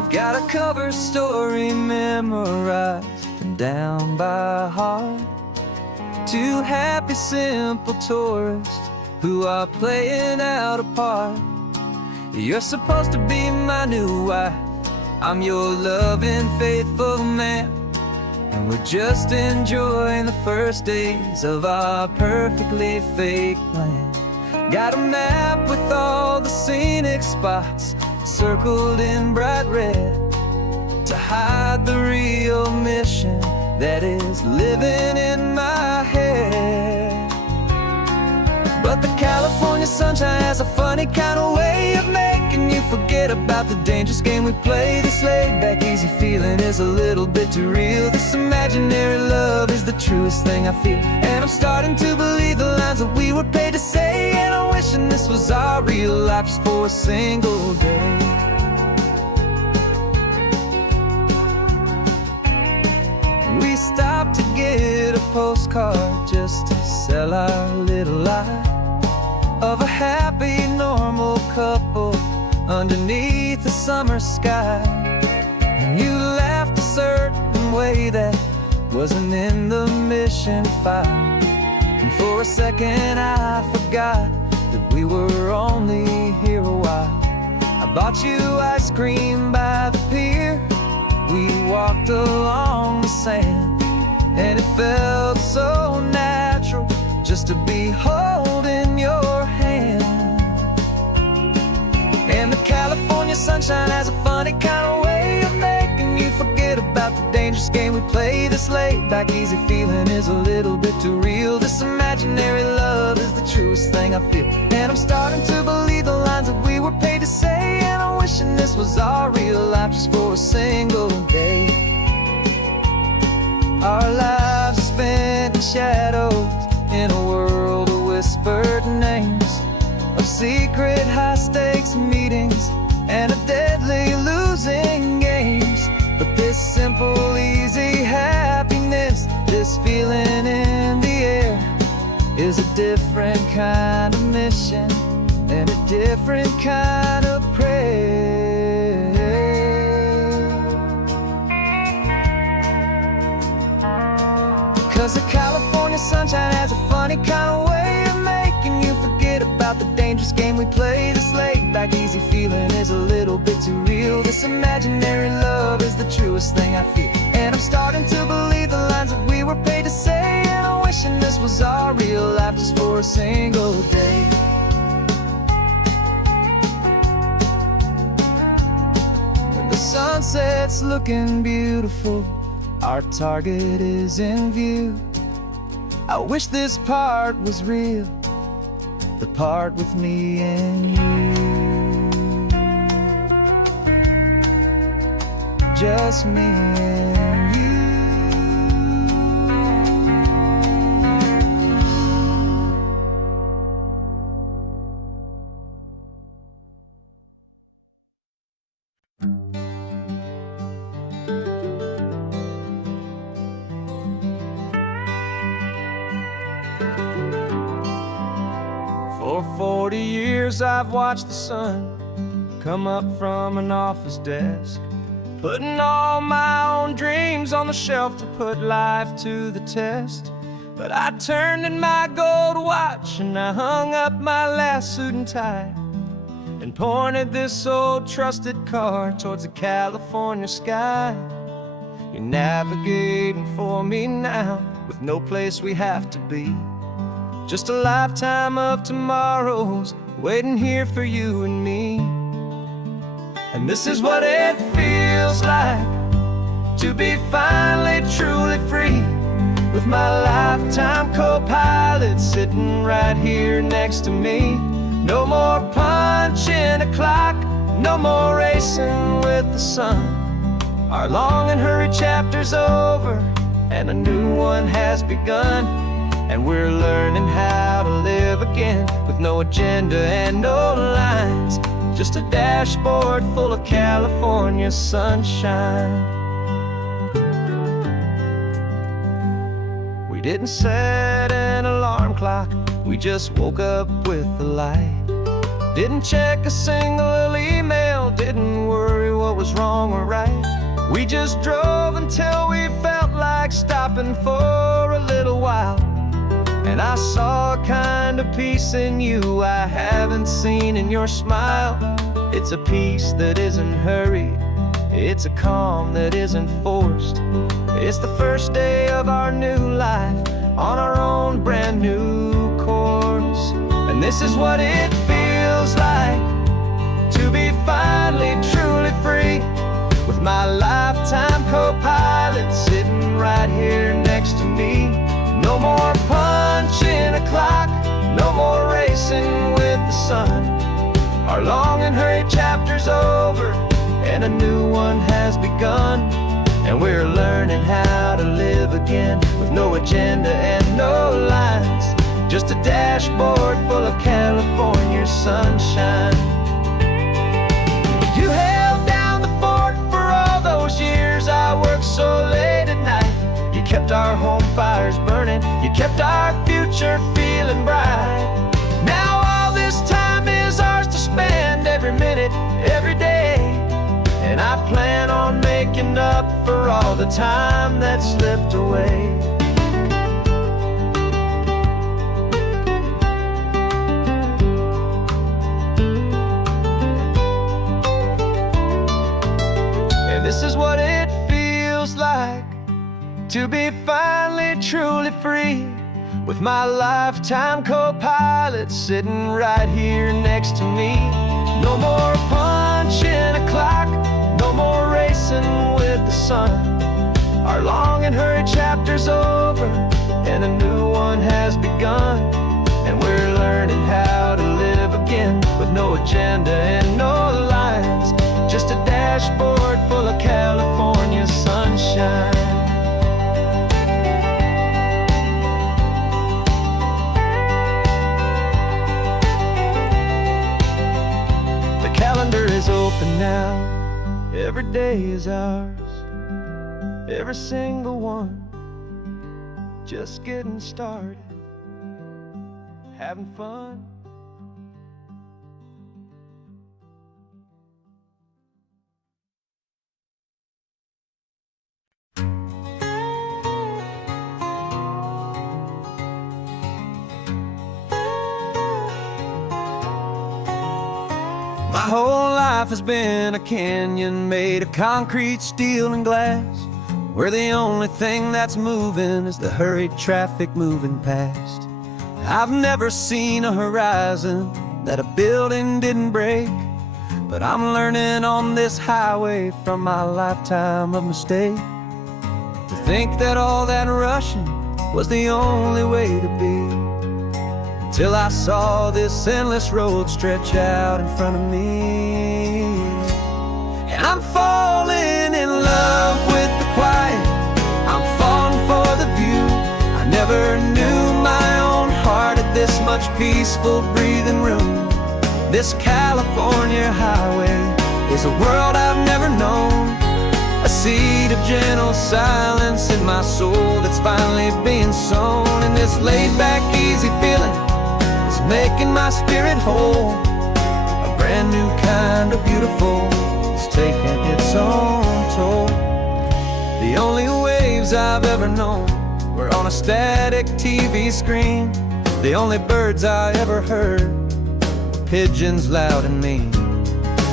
We've got a cover story memorized and down by heart. Two happy, simple tourists who are playing out a part. You're supposed to be my new wife, I'm your loving, faithful man, and we're just enjoying the first days of our perfectly fake plan. Got a map with all the scenic spots circled in bright red to hide the real mission that is living in my head. But the California sunshine has a funny kind of way of making you forget about the dangerous game we play. This laid-back, easy feeling is a little bit too real. This imaginary love is the truest thing I feel, and I'm starting to believe the lines that we were paid to say. And I'm wishing this was our real life just for a single day. We stopped to get a postcard just to sell our little lie of a happy, normal couple underneath the summer sky. And you laughed a certain way that wasn't in the mission file, and for a second I forgot that we were only here a while. I bought you ice cream by the pier, we walked along the sand, and it felt so natural just to be holding your hand. And the California sunshine has a funny kind of way of making you forget about the dangerous game we play. This laid-back, easy feeling is a little bit too real. This imaginary love is the truest thing I feel, and I'm starting to believe the lines that we were paid to say. And I'm wishing this was our real life just for a single day. Our lives are spent in shadows, in a world of whispered names, of secret high-stakes meetings and of deadly losing games. But this simple, easy happiness, this feeling in the air, is a different kind of mission and a different kind of prayer. 'Cause the California sunshine has a funny kind of way of making you forget about the dangerous game we play. This laid-back, easy feeling is a little bit too real. This imaginary love is the truest thing I feel, and I'm starting to believe the lines that we were paid to say. And I'm wishing this was our real life just for a single day. When the sunset's looking beautiful, our target is in view. I wish this part was real, the part with me and you. Just me and you. For 40 years I've watched the sun come up from an office desk, putting all my own dreams on the shelf to put life to the test. But I turned in my gold watch and I hung up my last suit and tie, and pointed this old trusted car towards the California sky. You're navigating for me now, with no place we have to be, just a lifetime of tomorrows waiting here for you and me. And this is what it feels like to be finally truly free, with my lifetime co-pilot sitting right here next to me. No more punching a clock, no more racing with the sun. Our long and hurried chapter's over and a new one has begun. And we're learning how to live again, with no agenda and no lines, just a dashboard full of California sunshine. We didn't set an alarm clock, we just woke up with the light. Didn't check a single email, didn't worry what what was wrong or right. We just drove until we felt like stopping for a little while. And I saw a kind of peace in you I haven't seen in your smile. It's a peace that isn't hurried, it's a calm that isn't forced. It's the first day of our new life on our own brand new course. And this is what it feels like to be finally truly free, with my lifetime co-pilot sitting right here next to me. No more punching a clock, no more racing with the sun. Our long and hurried chapter's over, and a new one has begun. And we're learning how to live again, with no agenda and no lines, just a dashboard full of California sunshine. You held down the fort for all those years I worked so late at night. You kept our home fires burning, you kept our future feeling bright. Now all this time is ours to spend, every minute, every day. And I plan on making up for all the time that slipped away. And this is what it feels like to be finally truly free, with my lifetime co-pilot sitting right here next to me. No more punching a clock, no more racing with the sun. Our long and hurried chapter's over, and a new one has begun. And we're learning how to live again, with no agenda and no lines, just a dashboard full of California sunshine. The calendar is open now, every day is ours, every single one, just getting started, having fun. My whole life has been a canyon made of concrete, steel, and glass, where the only thing that's moving is the hurried traffic moving past. I've never seen a horizon that a building didn't break, but I'm learning on this highway from my lifetime of mistake, to think that all that rushing was the only way to be. Till I saw this endless road stretch out in front of me. And I'm falling in love with the quiet, I'm falling for the view. I never knew my own heart had this much peaceful breathing room. This California highway is a world I've never known, a seed of gentle silence in my soul that's finally being sown. And this laid-back, easy feeling is making my spirit whole. A brand new kind of beautiful is taking its own toll. The only waves I've ever known were on a static TV screen. The only birds I ever heard were pigeons loud and mean.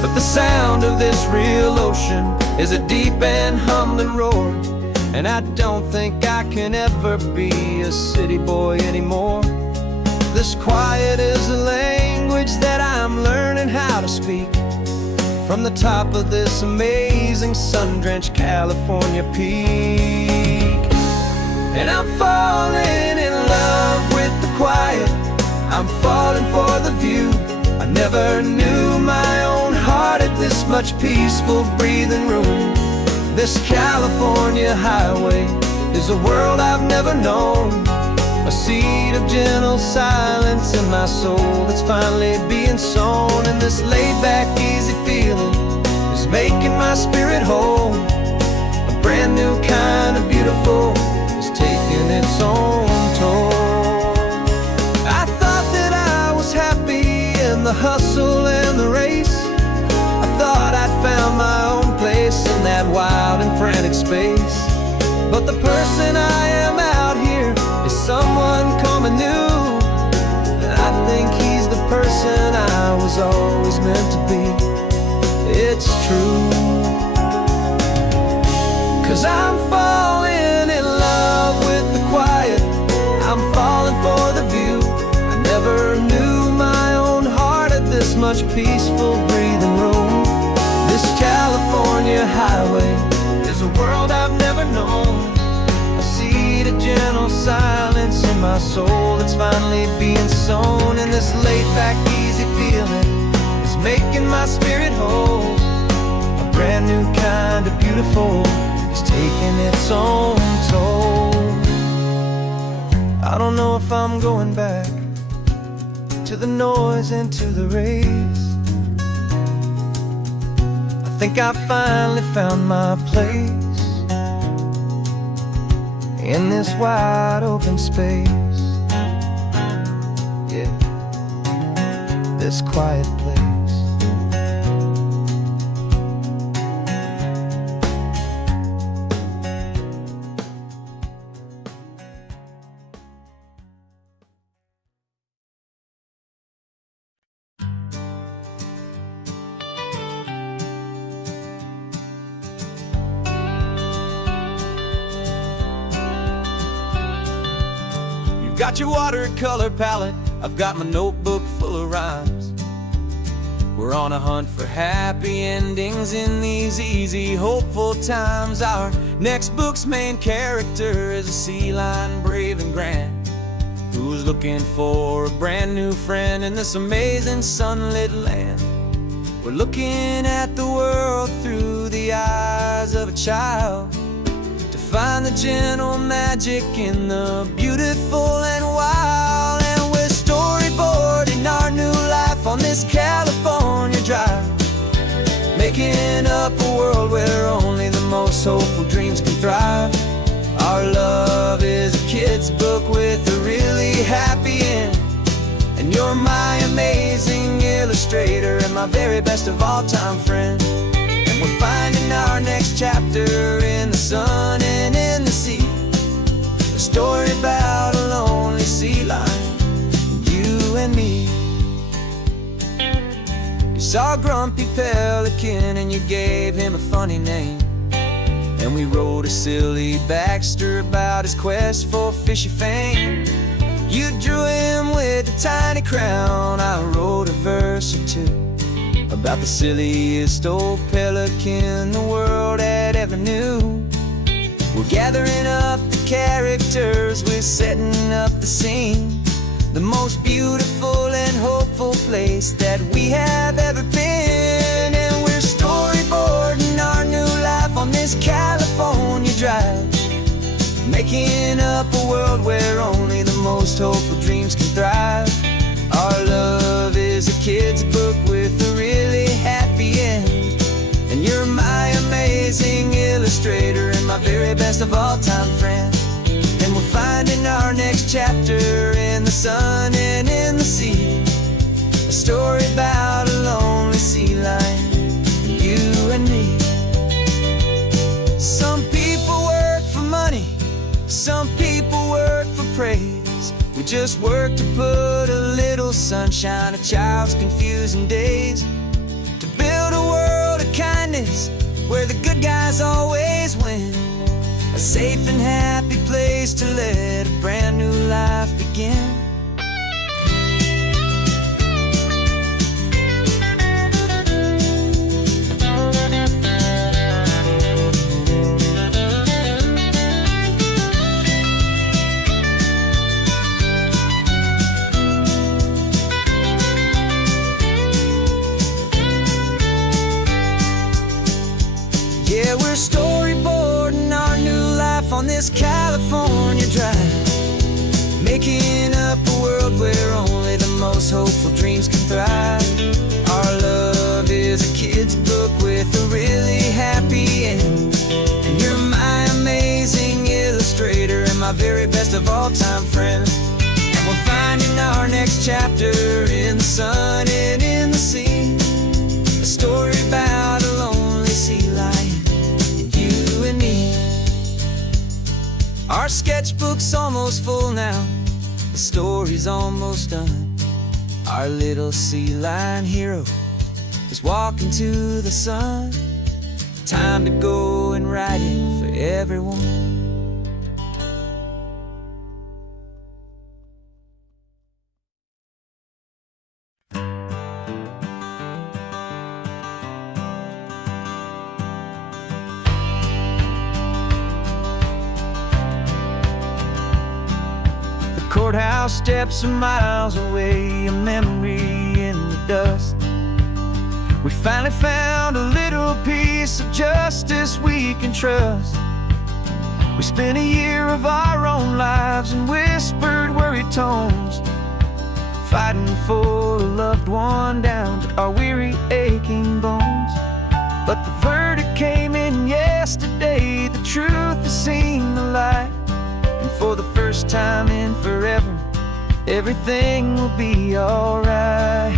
But the sound of this real ocean is a deep and humbling roar, and I don't think I can ever be a city boy anymore. This quiet is a language that I'm learning how to speak, from the top of this amazing sun-drenched California peak. And I'm falling in love with the quiet, I'm falling for the view. I never knew my own heart had this much peaceful breathing room. This California highway is a world I've never known, a seed of gentle silence in my soul that's finally being sown. And this laid-back, easy feeling is making my spirit whole. A brand new kind of beautiful is taking its own toll. I thought that I was happy in the hustle and the race. I thought I'd found my own space. But the person I am out here is someone coming new. And I think he's the person I was always meant to be. It's true. 'Cause I'm falling in love with the quiet. I'm falling for the view. I never knew my own heart had this much peaceful breathing room. This California highway is a world I've never known. I see the gentle silence in my soul that's finally being sown. And this laid-back, easy feeling is making my spirit whole. A brand new kind of beautiful is taking its own toll. I don't know if I'm going back to the noise and to the race. I think I finally found my place in this wide open space. Yeah, this quiet place. Got your watercolor palette, I've got my notebook full of rhymes. We're on a hunt for happy endings in these easy, hopeful times. Our next book's main character is a sea lion, brave and grand, who's looking for a brand new friend in this amazing sunlit land. We're looking at the world through the eyes of a child, find the gentle magic in the beautiful and wild. And we're storyboarding our new life on this California drive, making up a world where only the most hopeful dreams can thrive. Our love is a kid's book with a really happy end, and you're my amazing illustrator and my very best of all time friend. We're finding our next chapter in the sun and in the sea, a story about a lonely sea lion, you and me. You saw a grumpy pelican and you gave him a funny name, and we wrote a silly Baxter about his quest for fishy fame. You drew him with a tiny crown, I wrote a verse or two about the silliest old pelican the world had ever knew. We're gathering up the characters, we're setting up the scene, the most beautiful and hopeful place that we have ever been. And we're storyboarding our new life on this California drive, making up a world where only the most hopeful dreams can thrive. Our love is a kid's book with a really happy end, and you're my amazing illustrator and my very best of all time friend. And we're finding our next chapter in the sun and in the sea, a story about a lonely sea lion, you and me. Some people work for money, some people work for praise. We just work to put a little sunshine in a child's confusing days, to build a world of kindness where the good guys always win, a safe and happy place to let a brand new life begin. Yeah, we're storyboarding our new life on this California drive, making up a world where only the most hopeful dreams can thrive. Our love is a kid's book with a really happy end, and you're my amazing illustrator and my very best of all time friend. And we're finding our next chapter in the sun and in the sea, a story about a lonely sea lion, and you and me. almost full now, the story's almost done. Our little sea lion hero is walking to the sun. Time to go and write it for everyone. Courthouse steps are miles away, a memory in the dust. We finally found a little piece of justice we can trust. We spent a year of our own lives in whispered, worried tones, fighting for a loved one down to our weary, aching bones. But the verdict came in yesterday, the truth has seen the light. And for the first time in forever, everything will be alright.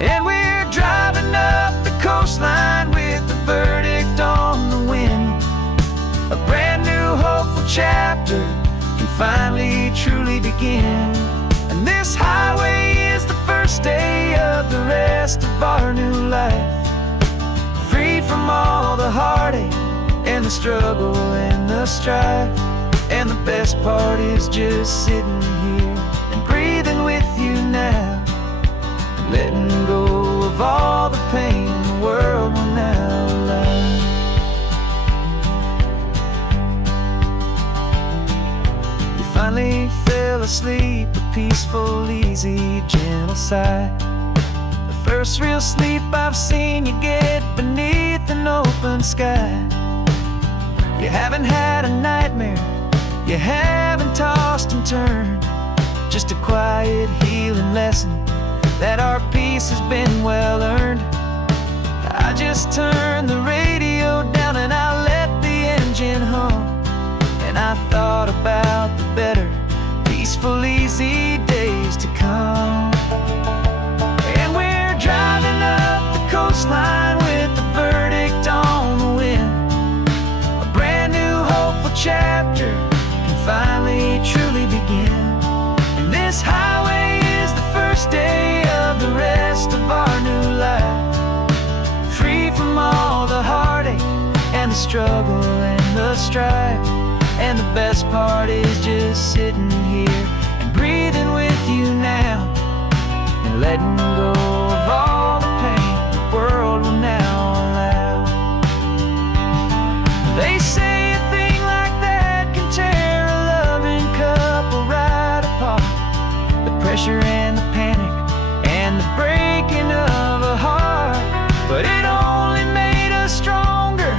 And we're driving up the coastline with the verdict on the wind. A brand new hopeful chapter can finally truly begin. And this highway is the first day of the rest of our new life, freed from all the heartache and the struggle and the strife. And the best part is just sitting here and breathing with you now, letting go of all the pain the world will now allow. You finally fell asleep, a peaceful, easy, gentle sigh. The first real sleep I've seen you get beneath an open sky. You haven't had a nightmare, you haven't tossed and turned, just a quiet healing lesson that our peace has been well earned. I just turned the radio down and I let the engine hum, and I thought about the better, peaceful, easy days to come. And we're driving up the coastline with the verdict on the wind. A brand new hopeful chapter finally truly begin. And this highway is the first day of the rest of our new life, free from all the heartache and the struggle and the strife. And the best part is just sitting here and breathing with you now, and letting go of all the pain the world will now allow. They say pressure and the panic and the breaking of a heart, but it only made us stronger,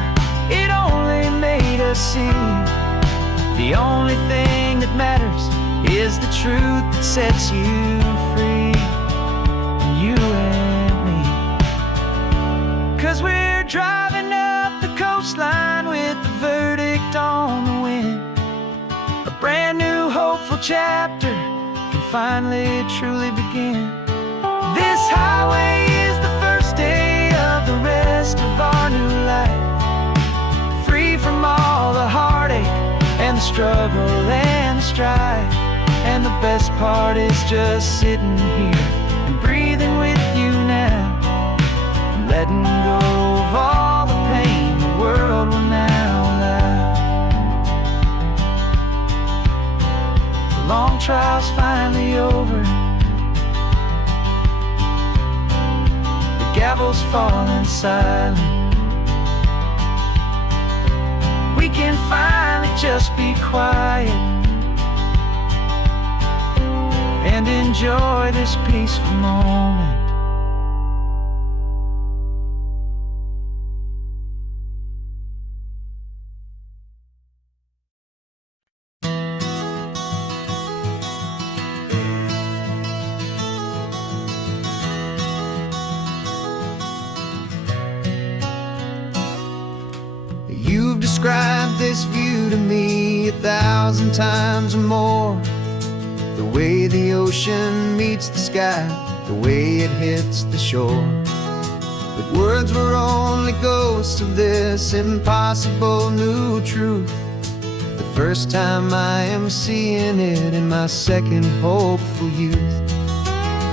it only made us see the only thing that matters is the truth that sets you free, you and me. 'Cause we're driving up the coastline with the verdict on the wind. A brand new hopeful chapter can finally truly begin. This highway is the first day of the rest of our new life, free from all the heartache and the struggle and the strife. And the best part is just sitting here and breathing with you now, and letting go of all the pain the world will now allow. The long trial's finally over, the gavel's falling silent. We can finally just be quiet and enjoy this peaceful moment. You've described this view to me 1,000 times or more. The way the ocean meets the sky, the way it hits the shore. But words were only ghosts of this impossible new truth. The first time I am seeing it in my second hopeful youth.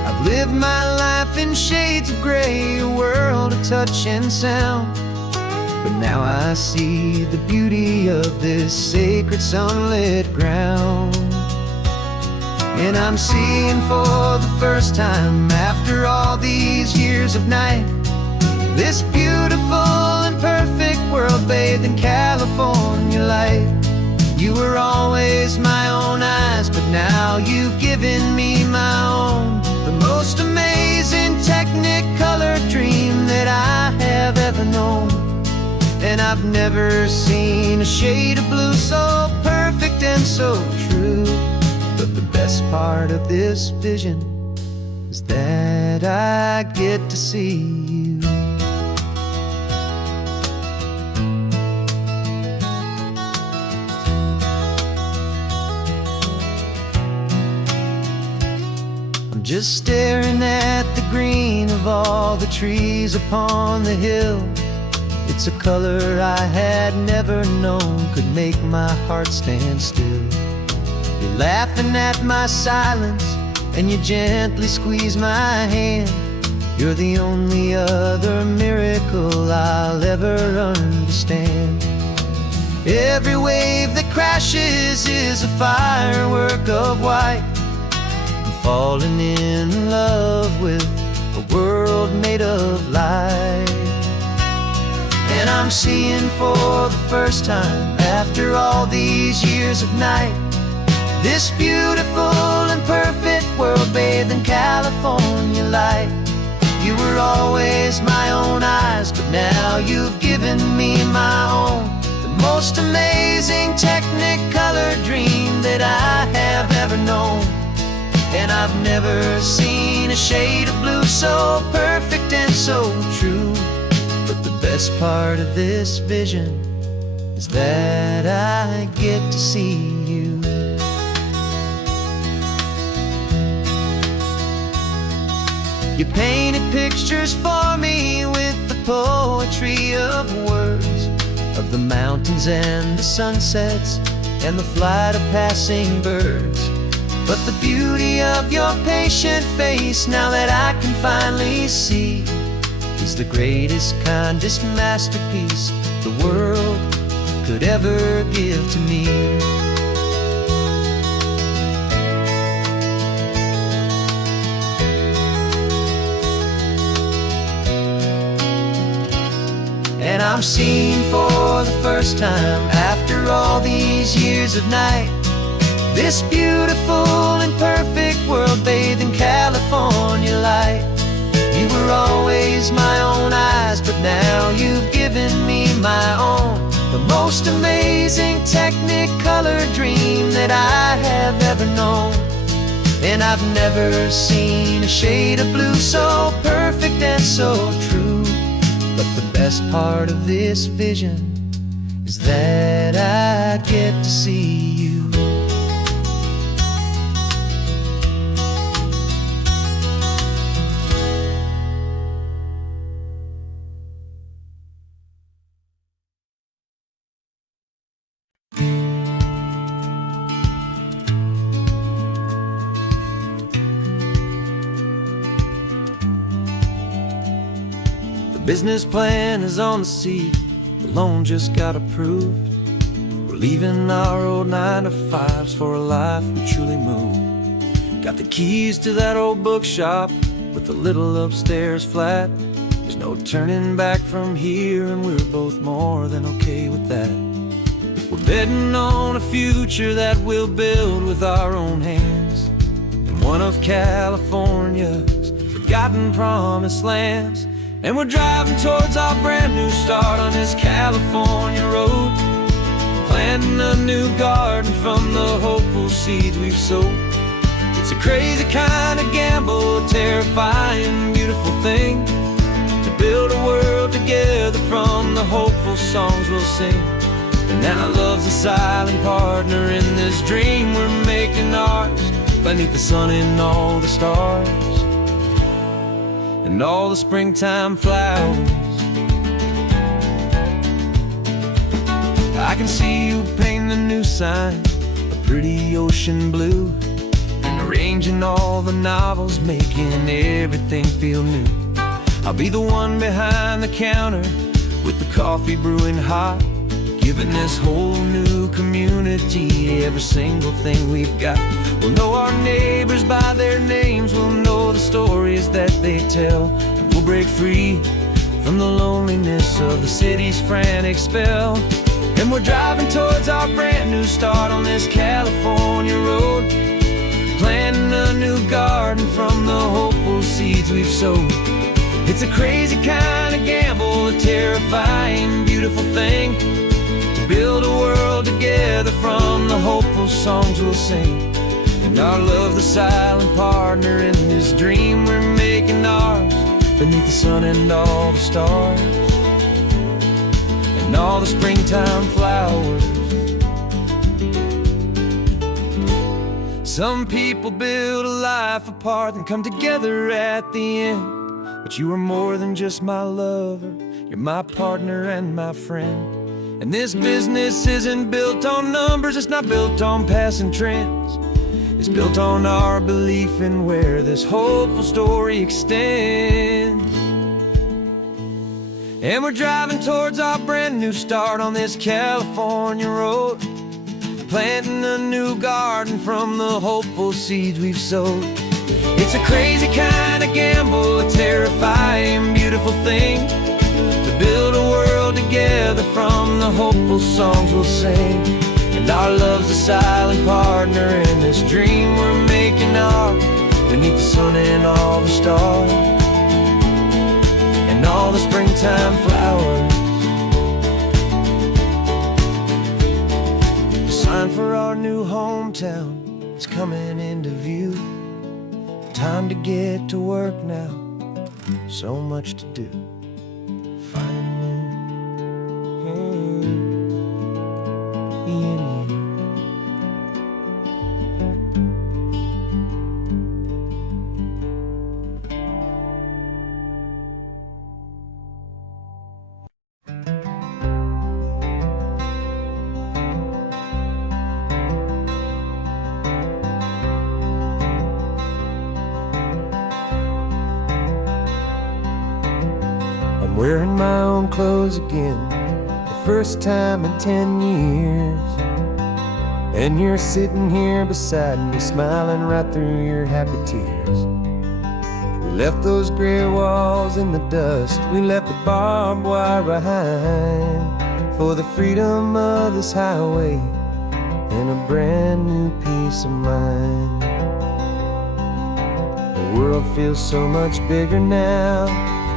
I've lived my life in shades of gray, a world of touch and sound. But now I see the beauty of this sacred sunlit ground. And I'm seeing for the first time, after all these years of night, this beautiful and perfect world bathed in California light. You were always my own eyes, but now you've given me my own. The most amazing technicolor dream that I have ever known. And I've never seen a shade of blue so perfect and so true. But the best part of this vision is that I get to see you. I'm just staring at the green of all the trees upon the hill. It's a color I had never known could make my heart stand still. You're laughing at my silence, and you gently squeeze my hand. You're the only other miracle I'll ever understand. Every wave that crashes is a firework of white. I'm falling in love with a world made of light. And I'm seeing for the first time, after all these years of night, this beautiful and perfect world bathed in California light. You were always my own eyes, but now you've given me my own. The most amazing technicolor dream that I have ever known. And I've never seen a shade of blue so perfect and so true. But the best part of this vision is that I get to see you. You painted pictures for me with the poetry of words, of the mountains and the sunsets and the flight of passing birds. But the beauty of your patient face, now that I can finally see, is the greatest, kindest masterpiece the world could ever give to me. And I'm seeing for the first time, after all these years of night, this beautiful and perfect world bathed in California light. You were always my own eyes, but now you've given me my own. The most amazing technicolor dream that I have ever known. And I've never seen a shade of blue so perfect and so true. But the best part of this vision is that I get to see you. Business plan is on the seat, the loan just got approved. We're leaving our old 9-to-5s for a life we truly move. Got the keys to that old bookshop with the little upstairs flat. There's no turning back from here, and we're both more than okay with that. We're betting on a future that we'll build with our own hands, in one of California's forgotten promised lands. And we're driving towards our brand new start on this California road, planting a new garden from the hopeful seeds we've sowed. It's a crazy kind of gamble, a terrifying, beautiful thing, to build a world together from the hopeful songs we'll sing. And now love's a silent partner in this dream we're making ours, beneath the sun and all the stars and all the springtime flowers. I can see you painting painting a new sign, a pretty ocean blue, and arranging all the novels, making everything feel new. I'll be the one behind the counter with the coffee brewing hot, giving this whole new community every single thing we've got. We'll know our neighbors by their names, we'll know the stories that they tell, and we'll break free from the loneliness of the city's frantic spell. And we're driving towards our brand new start on this California road, planting a new garden from the hopeful seeds we've sowed. It's a crazy kind of gamble, a terrifying, beautiful thing, to build a world together from the hopeful songs we'll sing. And our love's the silent partner in this dream we're making ours, beneath the sun and all the stars, and all the springtime flowers. Some people build a life apart and come together at the end, but you are more than just my lover, you're my partner and my friend. And this business isn't built on numbers, it's not built on passing trends. It's built on our belief in where this hopeful story extends. And we're driving towards our brand new start on this California road, planting a new garden from the hopeful seeds we've sowed. It's a crazy kind of gamble, a terrifying, beautiful thing, to build a world together from the hopeful songs we'll sing. And our love's a silent partner in this dream we're making ours, beneath the sun and all the stars, and all the springtime flowers. The sign for our new hometown is coming into view. Time to get to work now, so much to do. Finding me and you. I'm wearing my own clothes again, the first time in 10 years. And you're sitting here beside me, smiling right through your happy tears. We left those gray walls in the dust, we left the barbed wire behind, for the freedom of this highway and a brand new peace of mind. The world feels so much bigger now,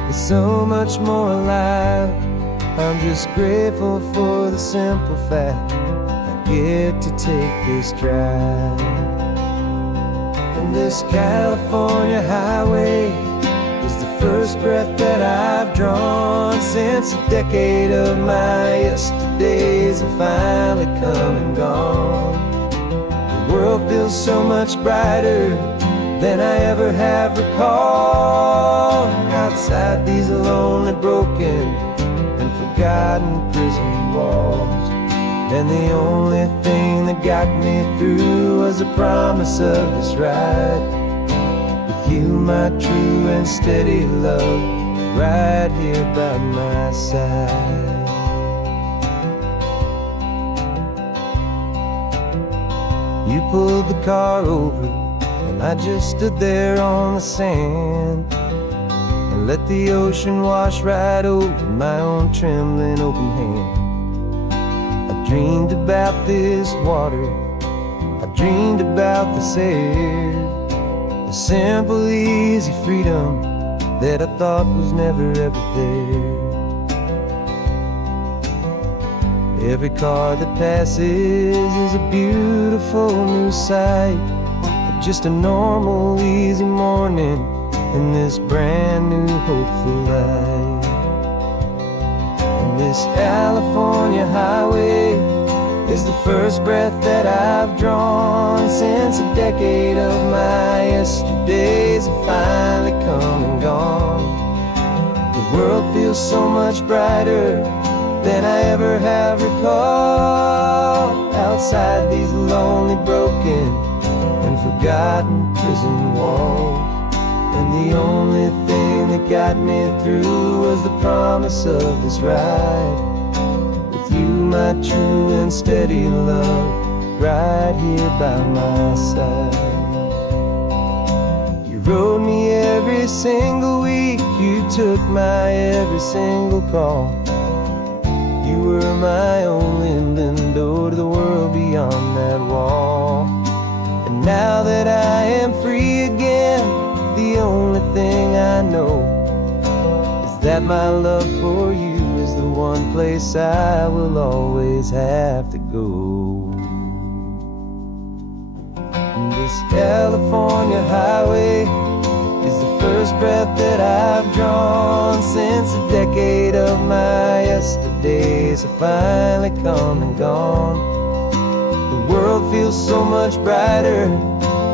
it's so much more alive. I'm just grateful for the simple fact I get to take this drive. And this California highway is the first breath that I've drawn since a decade of my yesterdays have finally come and gone. The world feels so much brighter than I ever have recalled. Outside these lonely, broken, and forgotten prison walls, and the only thing that got me through was the promise of this ride with you, my true and steady love, right here by my side. You pulled the car over, and I just stood there on the sand and let the ocean wash right over my own trembling open hand. I dreamed about this water, I dreamed about this air, the simple, easy freedom that I thought was never ever there. Every car that passes is a beautiful new sight, just a normal, easy morning in this brand new, hopeful life. And this California highway is the first breath that I've drawn since a decade of my yesterdays have finally come and gone. The world feels so much brighter than I ever have recalled. outside these lonely, broken, and forgotten prison walls. And the only thing that got me through was the promise of this ride with you, my true and steady love, right here by my side. You rode me every single week, you took my every single call. You were my only window to the world beyond that wall. And now that I am free again, the only thing I know is that my love for you is the one place I will always have to go. And this California highway is the first breath that I've drawn since a decade of my yesterdays have finally come and gone. The world feels so much brighter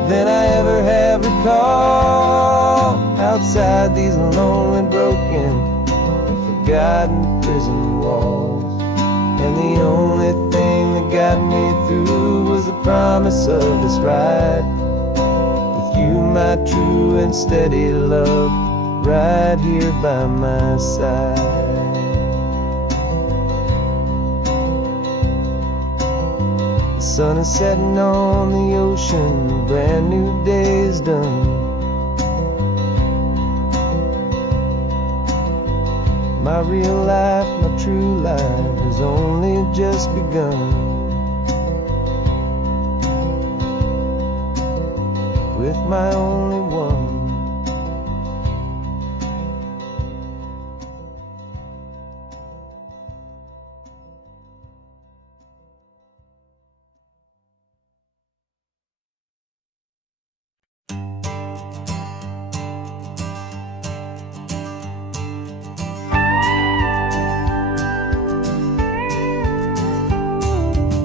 than I ever have recalled. Outside these lonely, broken, and forgotten prison walls. And the only thing that got me through was the promise of this ride with you, my true and steady love, right here by my side. The sun is setting on the ocean, a brand new day is done. My real life, my true life has only just begun. With my only one.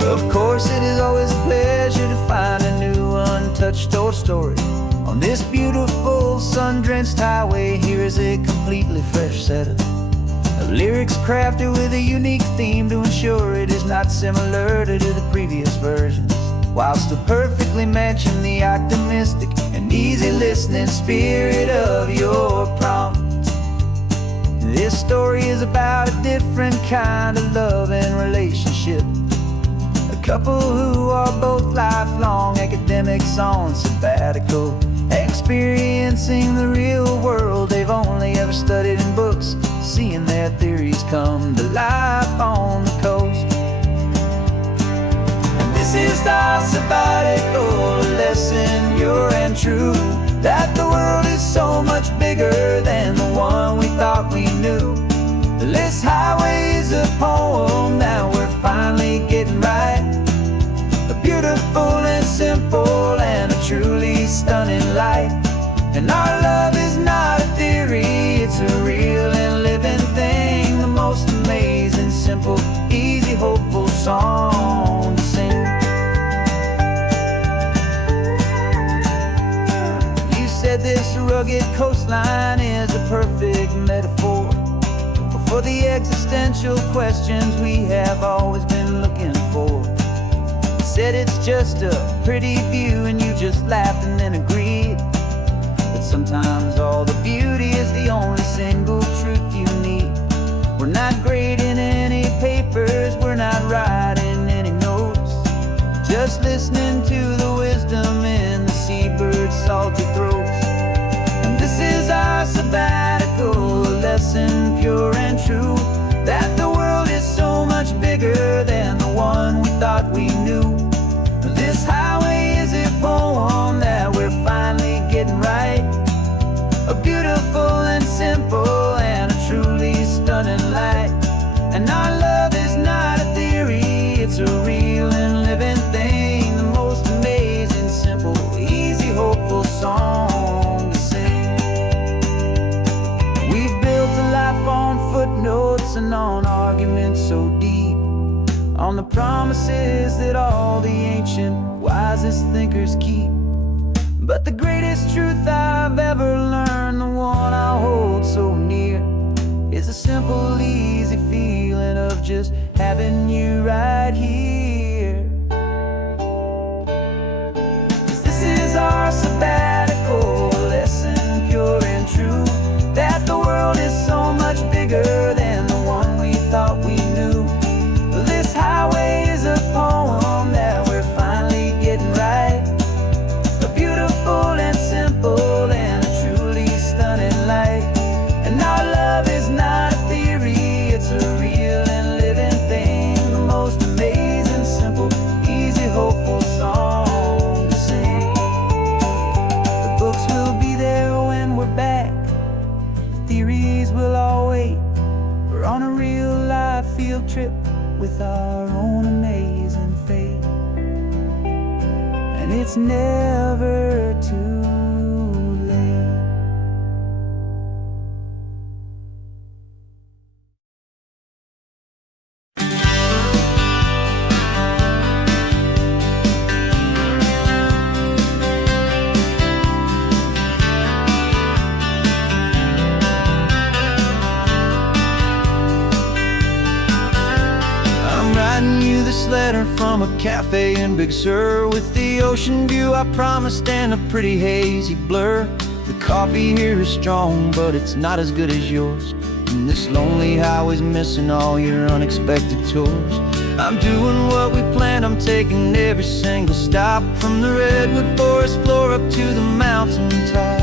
Of course, it is always a pleasure to find a new untouched old story. On this beautiful sun-drenched highway, here is a completely fresh set of lyrics crafted with a unique theme to ensure it is not similar to the previous versions, while still perfectly matching the optimistic and easy listening spirit of your prompt. This story is about a different kind of love and relationship. A couple who are both lifelong academics on sabbatical, experiencing the real world they've only ever studied in books, seeing their theories come to life on the coast. And this is our sabbatical lesson, pure and true, that the world is so much bigger than the one we thought we knew. This highway is a poem that we're finally getting right. A beautiful and simple and a truly stunning light. And our love is not a theory, it's a real and living thing. The most amazing, simple, easy, hopeful song to sing. You said this rugged coastline is a perfect metaphor for the existential questions we have always been looking for. You said it's just a pretty view and you just laughed and then agreed. But sometimes all the beauty is the only single truth you need. We're not grading any papers, we're not writing any notes, just listening to the wisdom in the seabird's salty throats. And this is our sabbatical lesson, pure and true, that the world is so much bigger than the one we thought we knew. This highway is a poem that we're finally getting right. A beautiful and simple and a truly stunning light. And our love is not a theory, it's a real and living thing. The most amazing, simple, easy, hopeful song to sing. We've built a life on footnotes and on arguments so deep, on the promises that all the ancient, wisest thinkers keep. But the greatest truth I've ever learned, the one I hold so near, is a simple, easy feeling of just having you right here. theories will all wait. We're on a real life field trip with our own amazing fate. And it's never too late. I'm writing you this letter from a cafe in Big Sur, with the ocean view I promised and a pretty hazy blur. The coffee here is strong, but it's not as good as yours, and this lonely highway's missing all your unexpected tours. I'm doing what we planned, I'm taking every single stop, from the redwood forest floor up to the mountain top.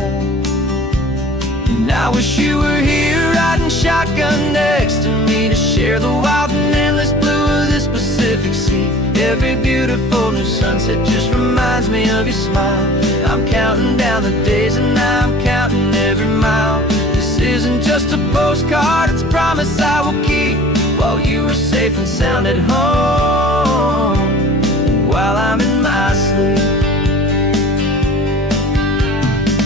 And I wish you were here riding shotgun next to me, to share the wild and endless blue of this Pacific Sea. Every beautiful new sunset just reminds me of your smile. I'm counting down the days and I'm counting every mile. This isn't just a postcard, it's a promise I will keep, while you are safe and sound at home, and while I'm in my sleep.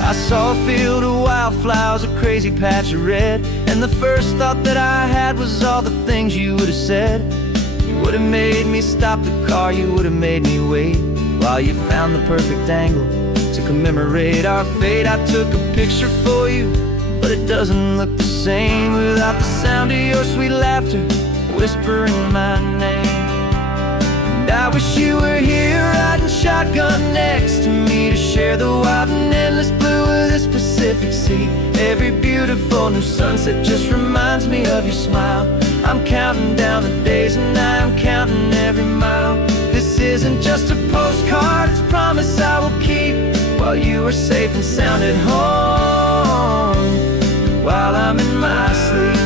I saw a field of wildflowers, a crazy patch of red, and the first thought that I had was all the things you would have said. You would have made me stop the car, you would have made me wait, while you found the perfect angle to commemorate our fate. I took a picture for you, but it doesn't look the same without the sound of your sweet laughter whispering my name. And I wish you were here riding shotgun next to me, to share the wild and endless blue of this Pacific Sea. Every beautiful new sunset just reminds me of your smile. I'm counting down the days and I'm counting every mile. This isn't just a postcard, it's a promise I will keep, while you are safe and sound at home, while I'm in my sleep.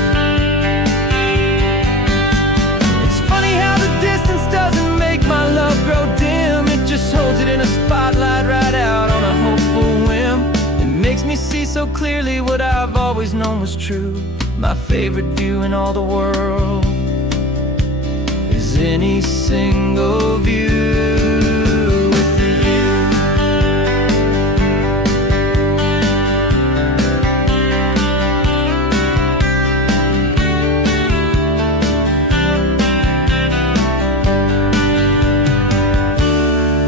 It's funny how the distance doesn't make my love grow dim, it just holds it in a spotlight right out on a hopeful whim. It makes me see so clearly what I've always known was true. My favorite view in all the world is any single view with you.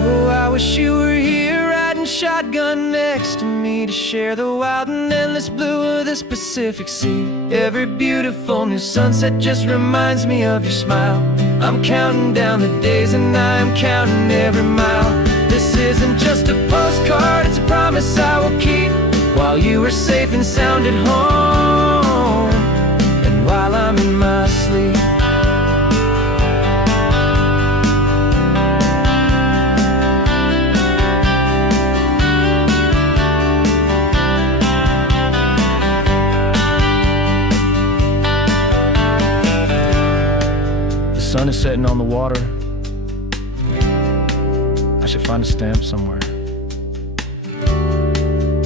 Oh, I wish you were here riding shotgun next to me, to share the wild and endless blue of this Pacific Sea. Every beautiful new sunset just reminds me of your smile. I'm counting down the days and I'm counting every mile. This isn't just a postcard, it's a promise I will keep, while you are safe and sound at home, and while I'm in my sleep. The sun is setting on the water. I should find a stamp somewhere.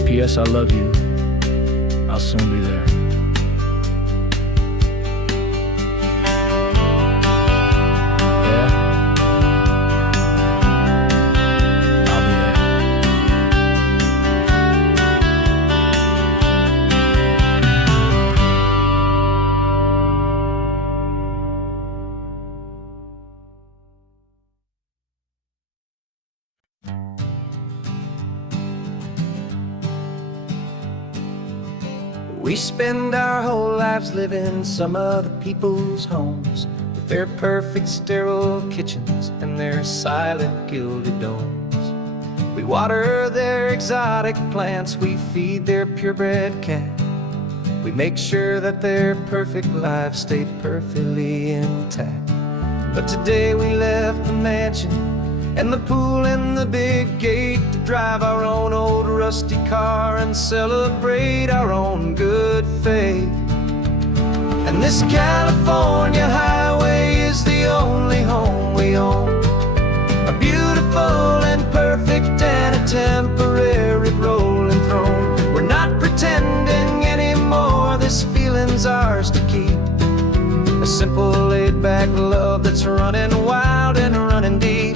P.S. I love you. I'll soon be there. Yeah? I'll be there. We spend our whole lives living some other people's homes, with their perfect sterile kitchens and their silent gilded domes. We water their exotic plants, we feed their purebred cat. We make sure that their perfect lives stay perfectly intact. But today we left the mansion and the pool and the big gate to drive our own old rusty car and celebrate our own good faith. And this California highway is the only home we own, a beautiful and perfect and a temporary rolling throne. We're not pretending anymore, this simple, laid-back love that's running wild and running deep.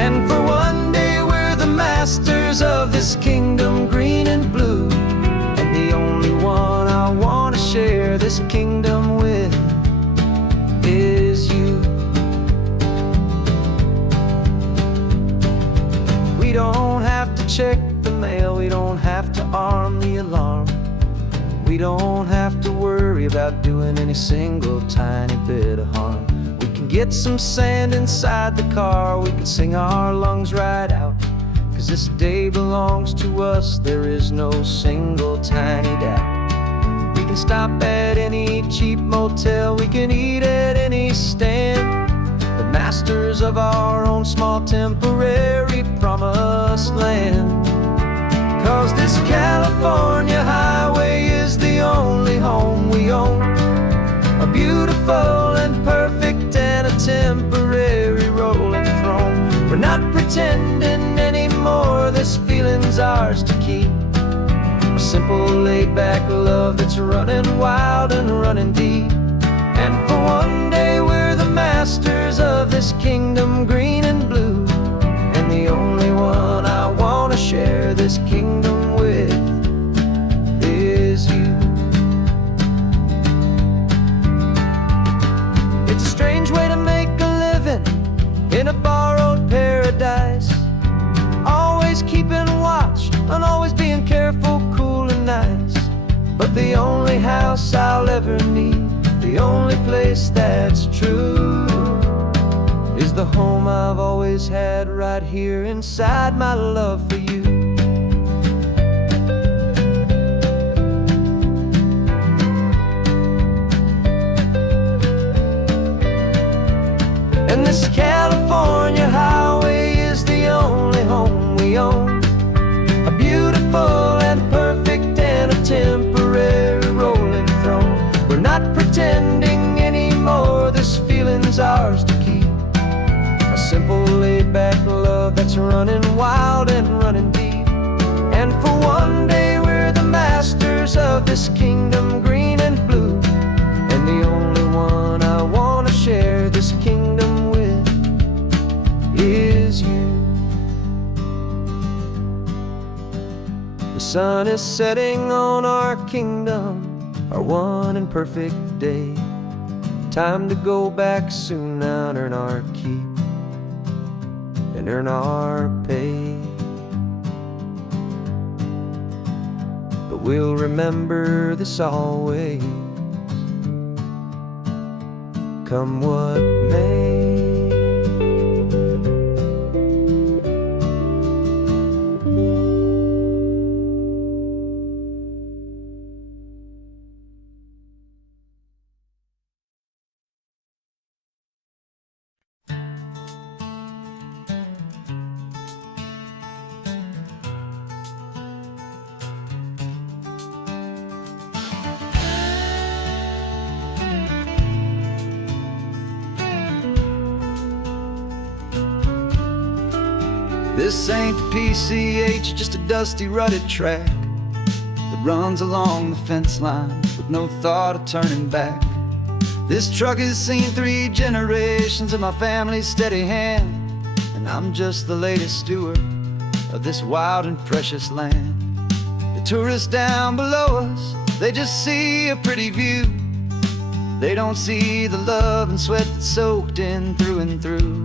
And for one day we're the masters of this kingdom, green and blue. And the only one I want to share this kingdom with is you. We don't have to check the mail, we don't have to arm the alarm. We don't have to worry about doing any single tiny bit of harm. We can get some sand inside the car, we can sing our lungs right out. 'Cause this day belongs to us, there is no single tiny doubt. We can stop at any cheap motel, we can eat at any stand. The masters of our own small temporary promised land. 'Cause this California highway is the only home we own. A beautiful and perfect and a temporary rolling throne. We're not pretending anymore, this feeling's ours to keep. A simple laid-back love that's running wild and running deep. And for one day we're the masters of this kingdom, green and blue. And the only one I want to share this kingdom with is you. It's a strange way to make a living in a borrowed paradise. Always keeping watch and always being careful, cool and nice. But the only house I'll ever need, the only place that's true, is the home I've always had right here inside my love for you. And this California highway is the only home we own. A beautiful and perfect and a temporary rolling throne. We're not pretending anymore, this feeling's ours to keep. A simple laid-back love that's running wild and running deep. And for one day we're the masters of this kingdom, green and blue. And the only one I want to share this kingdom with is you. The sun is setting on our kingdom, our one and perfect day. Time to go back soon now and earn our keep and earn our pay. But we'll remember this always, come what may. This ain't the PCH, just a dusty, rutted track that runs along the fence line with no thought of turning back. This truck has seen 3 generations of my family's steady hand, and I'm just the latest steward of this wild and precious land. The tourists down below us, they just see a pretty view. They don't see the love and sweat that's soaked in through and through.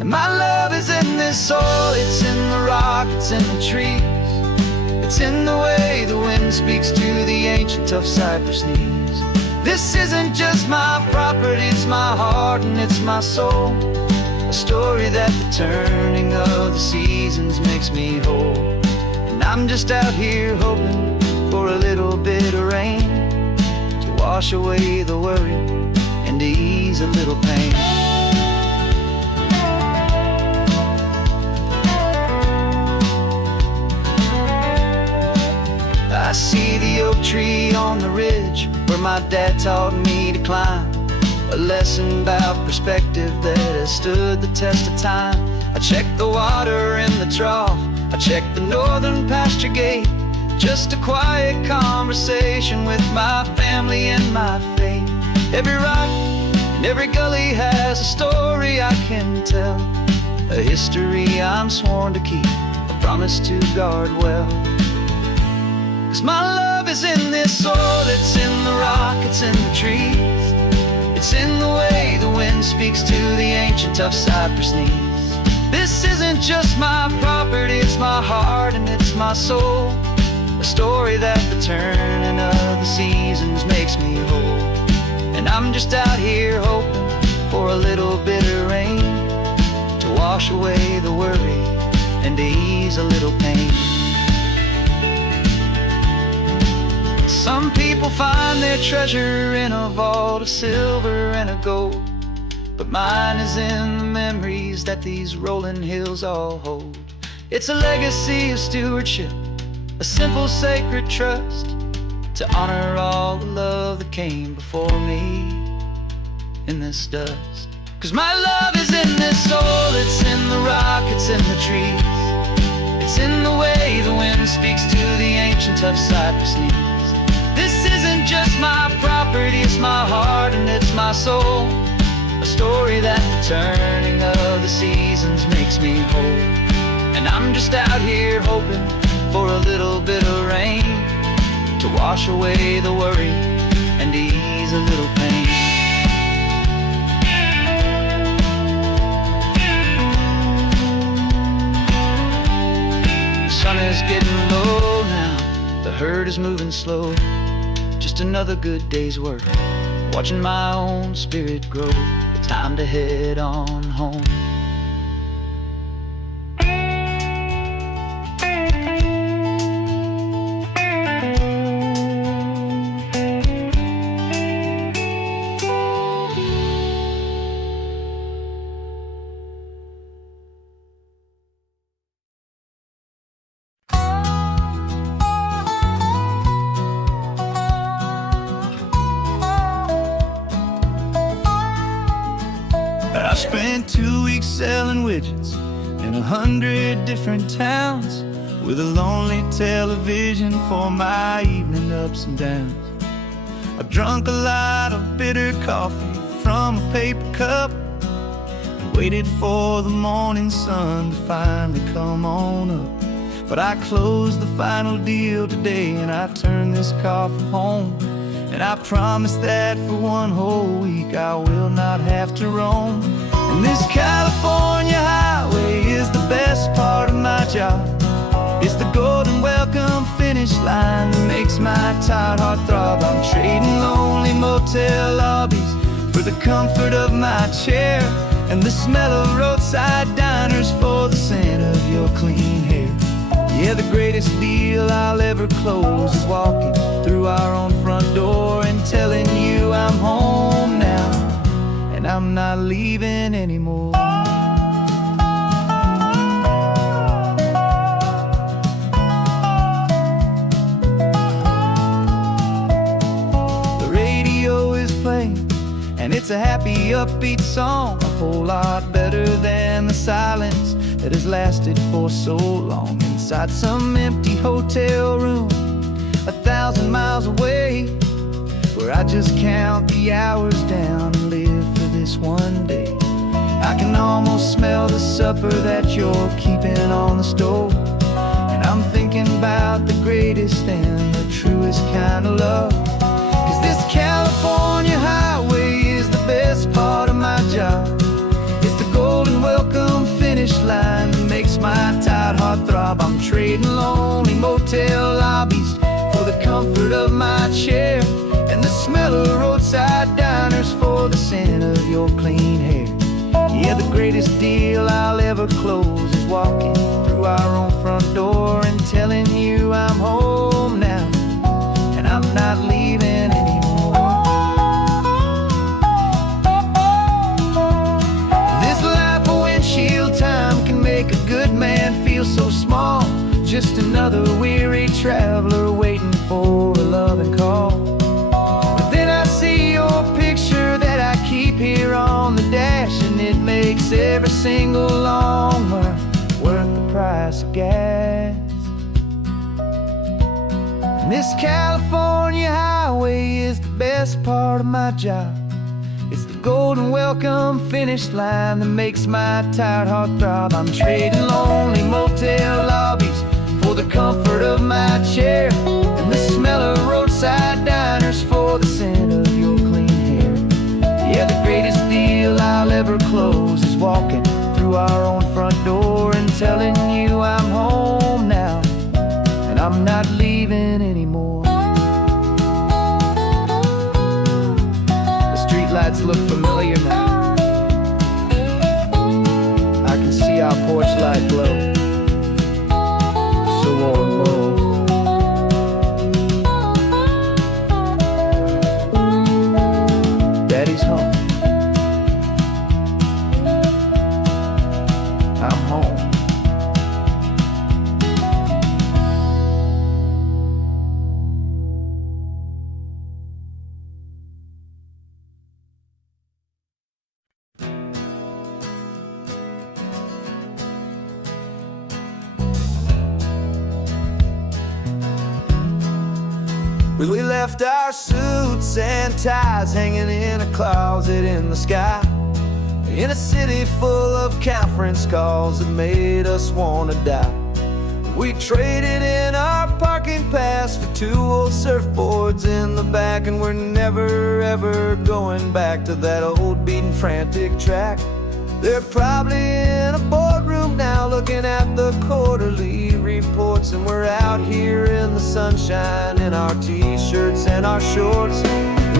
And my love is in this soil, it's in the rock, it's in the trees. It's in the way the wind speaks to the ancient tough cypress knees. This isn't just my property, it's my heart and it's my soul. A story that the turning of the seasons makes me whole. And I'm just out here hoping for a little bit of rain to wash away the worry and to ease a little pain. I see the oak tree on the ridge where my dad taught me to climb. A lesson about perspective that has stood the test of time. I check the water in the trough, I check the northern pasture gate. Just a quiet conversation with my family and my faith. Every rock And every gully has a story I can tell, a history I'm sworn to keep, a promise to guard well. 'Cause my love is in this soil, it's in the rock, it's in the trees. It's in the way the wind speaks to the ancient tough cypress knees. This isn't just my property, it's my heart and it's my soul. A story that the turning of the seasons makes me whole. And I'm just out here hoping for a little bit of rain to wash away the worry and to ease a little pain. Some people find their treasure in a vault of silver and of gold, but mine is in the memories that these rolling hills all hold. It's a legacy of stewardship, a simple sacred trust, to honor all the love that came before me in this dust. 'Cause my love is in this soul, it's in the rock, it's in the trees. It's in the way the wind speaks to the ancient tough cypress knees. This isn't just my property, it's my heart and it's my soul. A story that the turning of the seasons makes me whole. And I'm just out here hoping for a little bit of rain to wash away the worry and ease a little pain. The sun is getting low now, the herd is moving slow. Just another good day's work, watching my own spirit grow. Time to head on home. I've spent 2 weeks selling widgets in 100 different towns, with a lonely television for my evening ups and downs. I've drunk a lot of bitter coffee from a paper cup, and waited for the morning sun to finally come on up. But I closed the final deal today and I turned this coffee home. And I promise that for one whole week I will not have to roam. And this California highway is the best part of my job. It's the golden welcome finish line that makes my tired heart throb. I'm trading lonely motel lobbies for the comfort of my chair, and the smell of roadside diners for the scent of your clean hair. Yeah, the greatest deal I'll ever close is walking through our own front door and telling you I'm home now, and I'm not leaving anymore. The radio is playing, and it's a happy, upbeat song, a whole lot better than the silence that has lasted for so long. Inside some empty hotel room 1,000 miles away, where I just count the hours down and live for this one day. I can almost smell the supper that you're keeping on the stove, and I'm thinking about the greatest and the truest kind of love. 'Cause this California highway is the best part of my job. It's the golden welcome finish line that makes my tired heart throb. I'm trading lonely motel lobbies for the comfort of my chair, and the smell of roadside diners for the scent of your clean hair. Yeah, the greatest deal I'll ever close is walking through our own front door and telling you I'm home now, and I'm not leaving anymore. This life of windshield time can make a good man feel so small, just another weary traveler waiting for a loving call. But then I see your picture that I keep here on the dash, and it makes every single long mile worth the price of gas. And this California highway is the best part of my job. It's the golden welcome finish line that makes my tired heart throb. I'm trading lonely motel lobbies for the comfort of my chair, and the smell of roadside diners for the scent of your clean hair. Yeah, the greatest deal I'll ever close is walking through our own front door and telling you I'm home now, and I'm not leaving anymore. The streetlights look familiar now. I can see our porch light glow, so warm, low. Daddy's home. I'm home. We left our suits and ties hanging in a closet in the sky, in a city full of conference calls that made us wanna die. We traded in our parking pass for 2 old surfboards in the back, and we're never ever going back to that old beaten frantic track. They're probably in a boardroom now looking at the quarterly reports, and we're out here in the sunshine in our t-shirts and our shorts.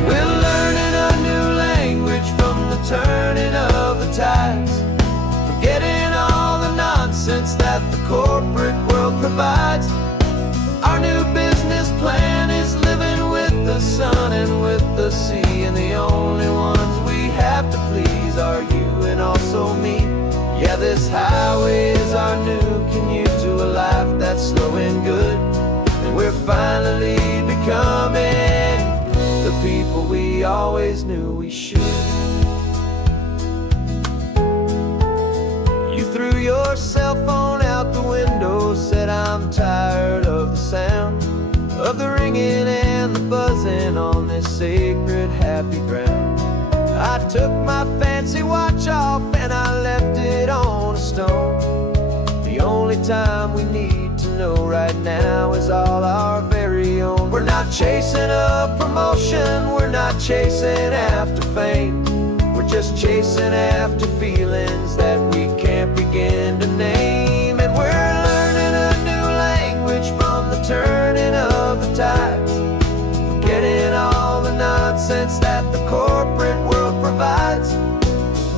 We're learning a new language from the turning of the tides, forgetting all the nonsense that the corporate world provides. Our new business plan is living with the sun and with the sea, and the only ones we have to please are you and also me. Yeah, this highway is our new commute to a life that's slow and good, and we're finally becoming the people we always knew we should. You threw your cell phone out the window, said I'm tired of the sound of the ringing and the buzzing on this sacred happy ground. I took my fancy watch off and I left it on a stone. The only time we need to know right now is all our very own. We're not chasing a promotion, we're not chasing after fame. We're just chasing after feelings that we can't begin to name. And we're learning a new language from the turning of the tides, forgetting all the nonsense that the corporate world provides.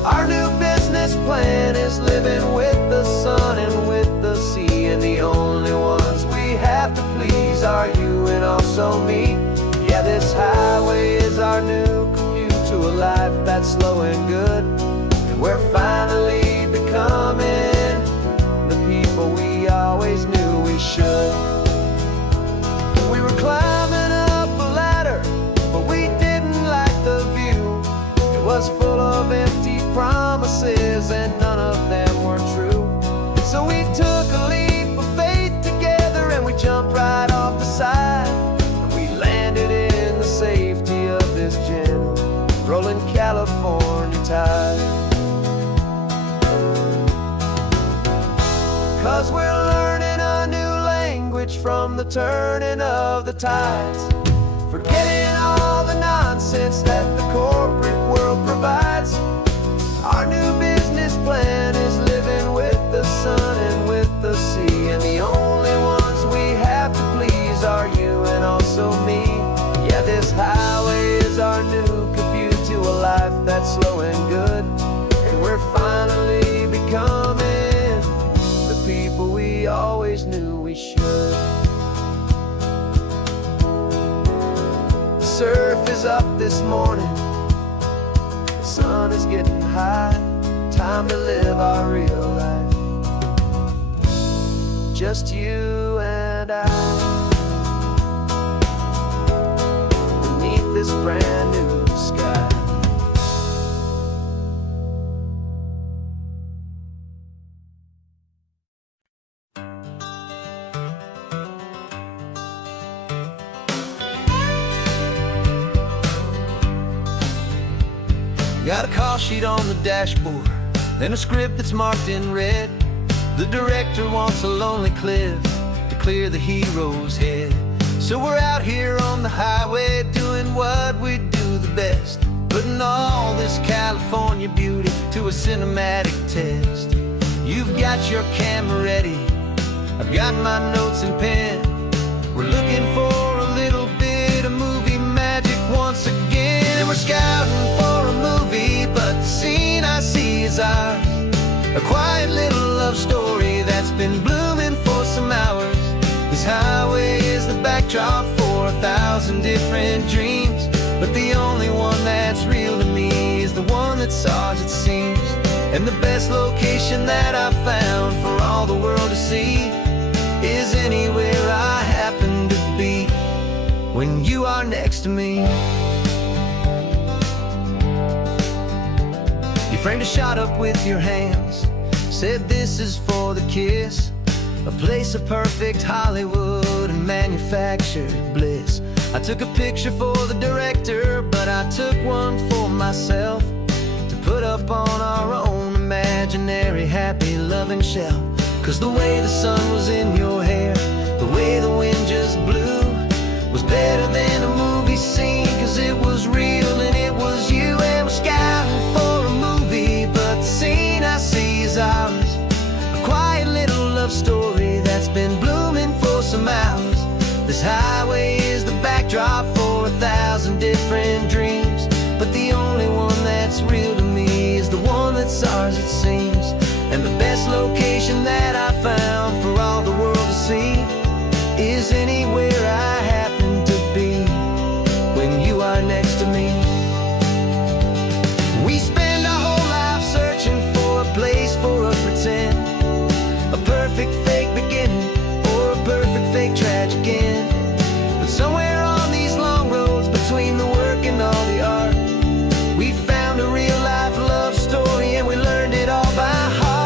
Our new business plan is living with the sun and with the sea, and the only ones we have to please are you and also me. Yeah, this highway is our new commute to a life that's slow and good, and we're finally becoming the people we always knew we should. We were climbing up a ladder, but we didn't like the view. It was full of empty promises and none of them were true. So we took a leap of faith together and we jumped right off the side, and we landed in the safety of this gentle rolling California tide. 'Cause we're learning a new language from the turning of the tides, forgetting all the nonsense that the corporate world provides. Our new business plan is living with the sun and with the sea, and the only ones we have to please are you and also me. Yeah, this highway is our new commute to a life that's slow and good, and we're finally becoming the people we always knew we should. The surf is up this morning, the sun is getting high, time to live our real life, just you and I, beneath this brand new sky. Got a call sheet on the dashboard and a script that's marked in red. The director wants a lonely cliff to clear the hero's head. So we're out here on the highway doing what we do the best, putting all this California beauty to a cinematic test. You've got your camera ready, I've got my notes and pen. We're looking for a little bit of movie magic once again. We're scouting for a movie, but the scene I see is ours. A quiet little love story that's been blooming for some hours. This highway is the backdrop for 1,000 different dreams, but the only one that's real to me is the one that's ours, it seems. And the best location that I've found for all the world to see is anywhere I happen to be when you are next to me. You framed a shot up with your hands, said this is for the kiss, a place of perfect Hollywood and manufactured bliss. I took a picture for the director, but I took one for myself to put up on our own imaginary happy loving shelf. Cause the way the sun was in your hair, the way the wind just blew, was better than a movie scene, cause it was real and it was you. And we're scouting for a movie, but the scene I see is ours. A quiet little love story that's been blooming for some hours. This highway is the backdrop for 1,000 different dreams, but the only one that's real to me is the one that's ours, it seems. And the best location that I found for all the world to see is anywhere I happen to be when you are next to me. We spend our whole life searching for a place for a pretend, a perfect fake beginning or a perfect fake tragic end. But somewhere on these long roads between the work and all the art, we found a real life love story and we learned it all by heart.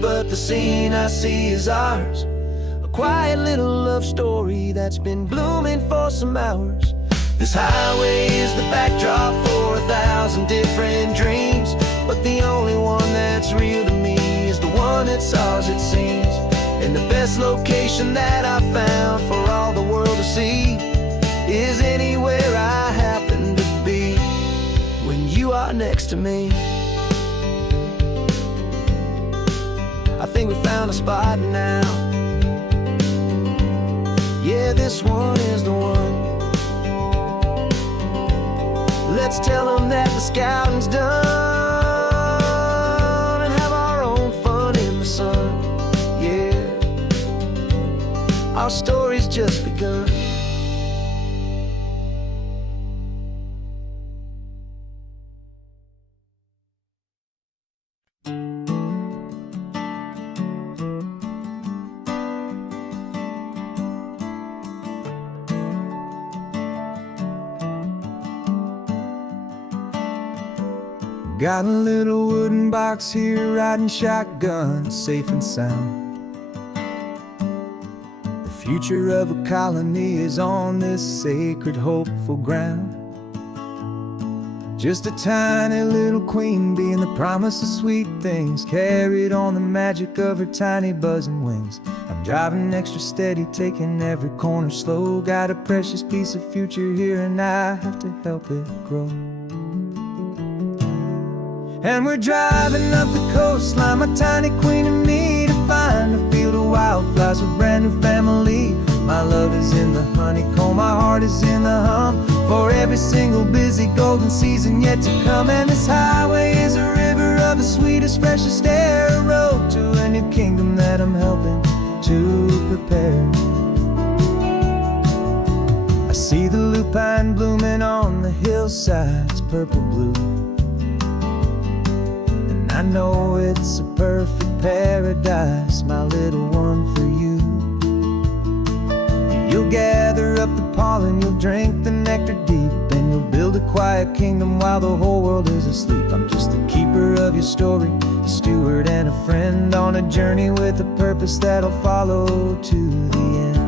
But the scene I see is ours. A quiet little love story that's been blooming for some hours. This highway is the backdrop for 1,000 different dreams, but the only one that's real to me is the one that's ours, it seems. And the best location that I found for all the world to see is anywhere I happen to be when you are next to me. I think we found a spot now. Yeah, this one is the one. Let's tell them that the scouting's done and have our own fun in the sun. Yeah, our story's just begun. Got a little wooden box here, riding shotgun, safe and sound. The future of a colony is on this sacred, hopeful ground. Just a tiny little queen bee and the promise of sweet things, carried on the magic of her tiny buzzing wings. I'm driving extra steady, taking every corner slow. Got a precious piece of future here and I have to help it grow. And we're driving up the coastline, my tiny queen and me, to find a field of wildflowers with brand new family. My love is in the honeycomb, my heart is in the hum, for every single busy golden season yet to come. And this highway is a river of the sweetest, freshest air, a road to a new kingdom that I'm helping to prepare. I see the lupine blooming on the hillsides, purple blue, I know it's a perfect paradise, my little one, for you. You'll gather gather up the pollen, you'll drink the nectar deep, and you'll build a quiet kingdom while the whole world is asleep. I'm just the keeper of your story, a steward and a friend on a journey with a purpose that'll follow to the end.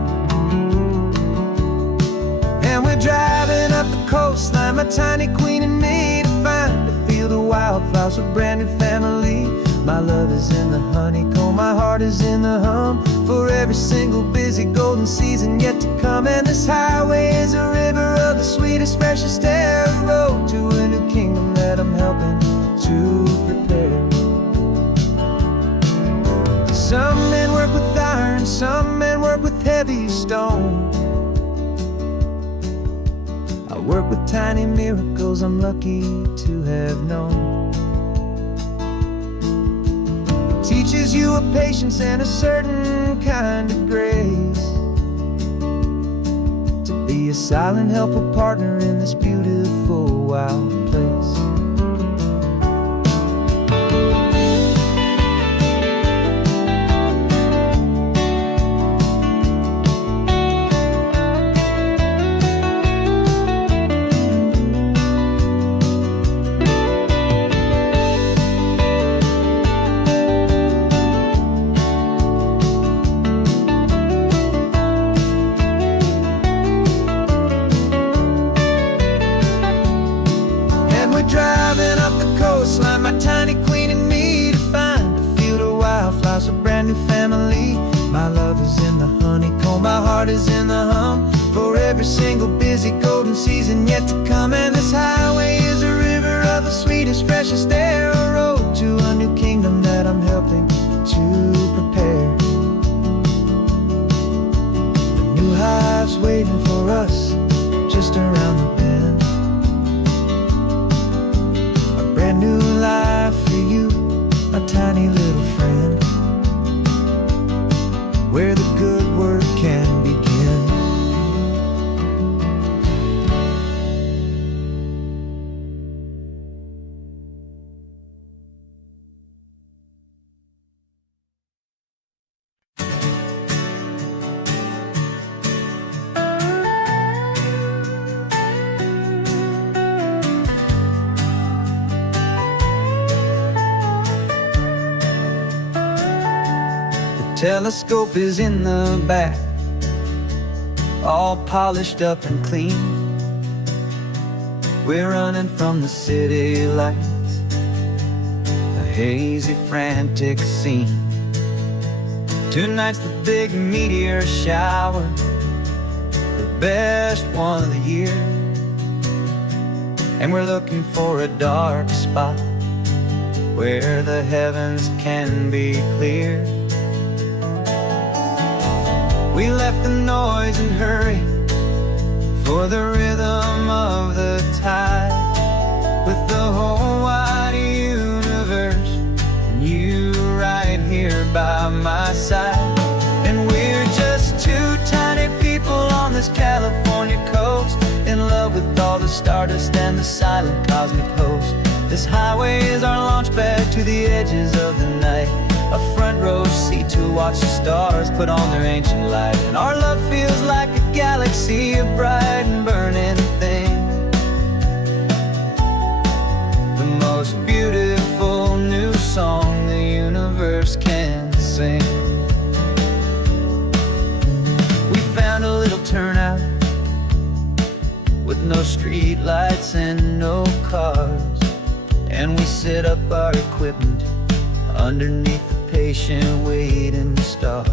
And we're driving up the coastline, my tiny queen and me, to find a field of wildflowers, a brand new family. My love is in the honeycomb, my heart is in the hum, for every single busy golden season yet to come. And this highway is a river of the sweetest, freshest air, a road to a new kingdom that I'm helping to prepare. Some men work with iron, some men work with heavy stone. I work with tiny miracles I'm lucky to have known. Teaches you a patience and a certain kind of grace, to be a silent, helpful partner in this beautiful, wild place. Driving up the coastline, my tiny queen and me, to find a field of wildflowers, a brand new family. My love is in the honeycomb, my heart is in the hum, for every single busy golden season yet to come. And this highway is a river of the sweetest, freshest air, a road to a new kingdom that I'm helping to prepare. The new hive's waiting for us just around the bend. Brand new life for you, my tiny little friend, where the good work can begin. Telescope is in the back, all polished up and clean. We're running from the city lights, a hazy, frantic scene. Tonight's the big meteor shower, the best one of the year. And we're looking for a dark spot where the heavens can be clear. We left the noise and hurry for the rhythm of the tide, with the whole wide universe and you right here by my side. And we're just two tiny people on this California coast, in love with all the stardust and the silent cosmic host. This highway is our launch pad to the edges of the night, a front row seat to watch the stars put on their ancient light. And our love feels like a galaxy of bright and burning things, the most beautiful new song the universe can sing. We found a little turnout with no street lights and no cars, and we set up our equipment underneath the patient waiting stars.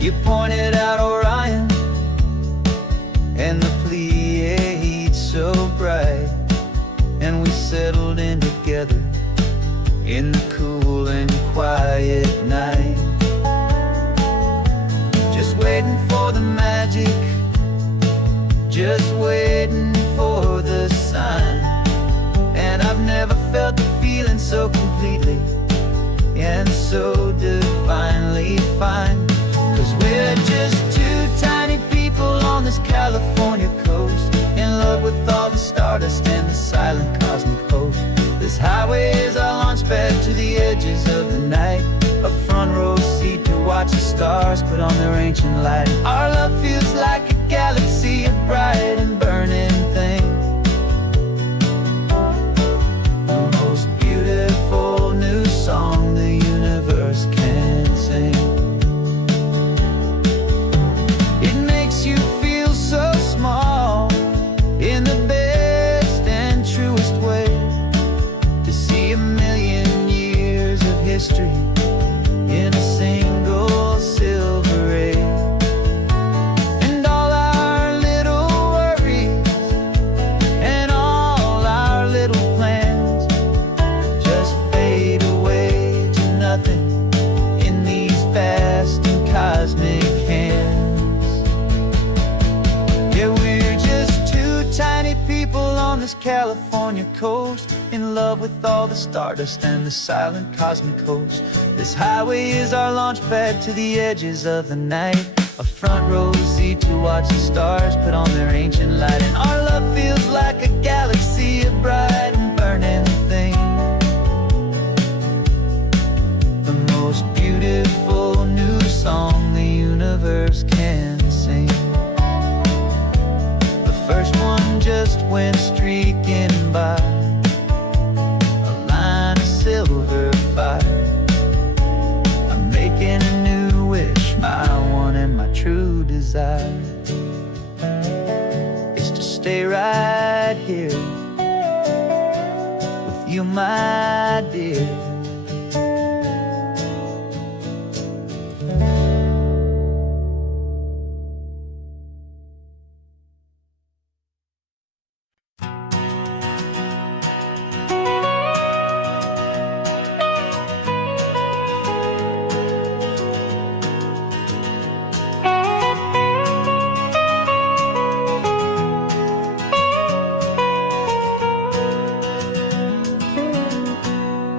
You pointed out Orion and the Pleiades so bright, and we settled in together in the cool and quiet night, just waiting for the magic, just waiting for the sign. And I've never felt the feeling so completely and so divinely fine, 'cause we're just two tiny people on this California coast, in love with all the stardust and the silent cosmic host. This highway is our launch pad to the edges of the night, a front row seat to watch watch the stars put on their ancient light. Our love feels like a galaxy of bright and burning things. The most beautiful new song the universe can sing. It makes you feel so small in the best and truest way, to see 1,000,000 years of history in a single silver ray. And all our little worries and all our little plans just fade away to nothing in these vast and cosmic hands. Yeah, we're just two tiny people on this California coast, in love with all the stardust and the silent cosmic host. This highway is our launch pad to the edges of the night, a front row seat to watch the stars put on their ancient light. And our love feels like a galaxy of bright and burning things. The most beautiful new song the universe can sing. The first one just went streaking by, a line of silver fire. I'm making a new wish, my one and my true desire is to stay right here with you, my dear.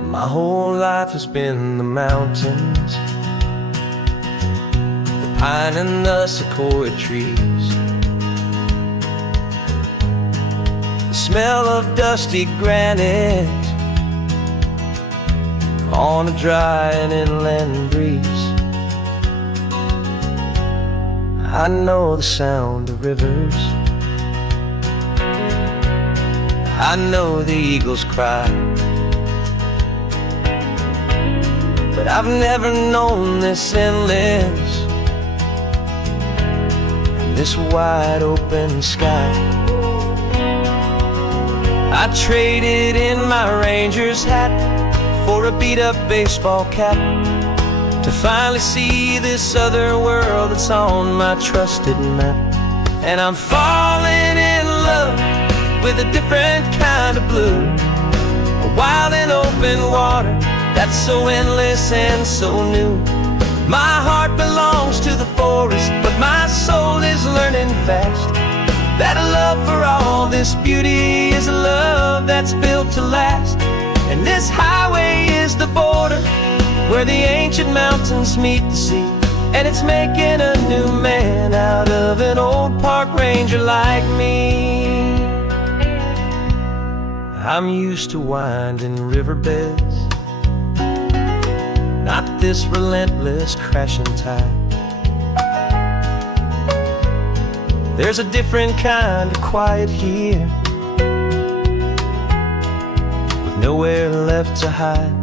My whole life has been the mountains, the pine and the sequoia trees, the smell of dusty granite on a dry and inland breeze. I know the sound of rivers, I know the eagles cry, but I've never known this endless and this wide open sky. I traded in my Ranger's hat for a beat-up baseball cap to finally see this other world that's on my trusted map. And I'm falling in love with a different kind of blue, a wild and open water that's so endless and so new. My heart belongs to the forest, but my soul is learning fast that a love for all this beauty is a love that's built to last. And this highway is the border where the ancient mountains meet the sea, and it's making a new man out of an old park ranger like me. I'm used to winding riverbeds, not this relentless crashing tide. There's a different kind of quiet here, with nowhere left to hide.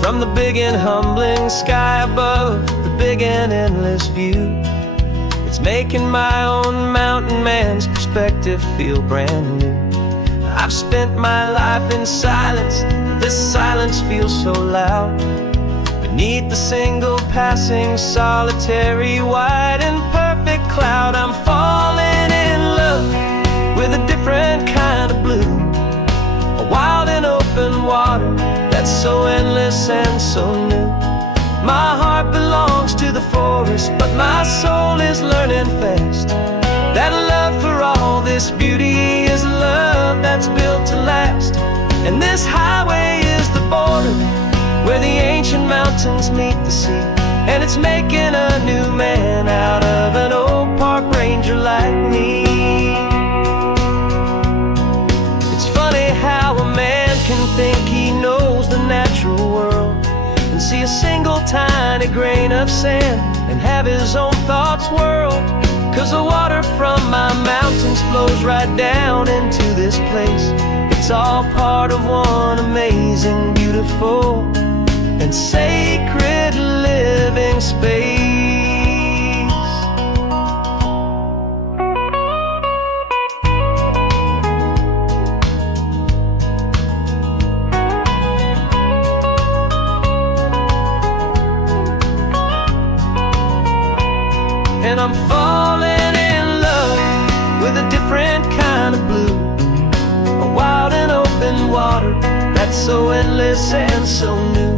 From the big and humbling sky above, the big and endless view, it's making my own mountain man's perspective feel brand new. I've spent my life in silence, this silence feels so loud. Beneath the single passing solitary white and perfect cloud, I'm falling in love with a different kind of blue, a wild and open water that's so endless and so new. My heart belongs to the forest, but my soul is learning fast that love for all this beauty is love that's built to last. And this highway is the border where the ancient mountains meet the sea, and it's making a new man out of an old park ranger like me. It's funny how a man can think he knows the natural world and see a single tiny grain of sand and have his own thoughts whirl. 'Cause the water from my mountains flows right down into this place. It's all part of one amazing, beautiful, and sacred living space. And I'm falling in love with a different kind of blue, a wild and open water that's so endless and so new.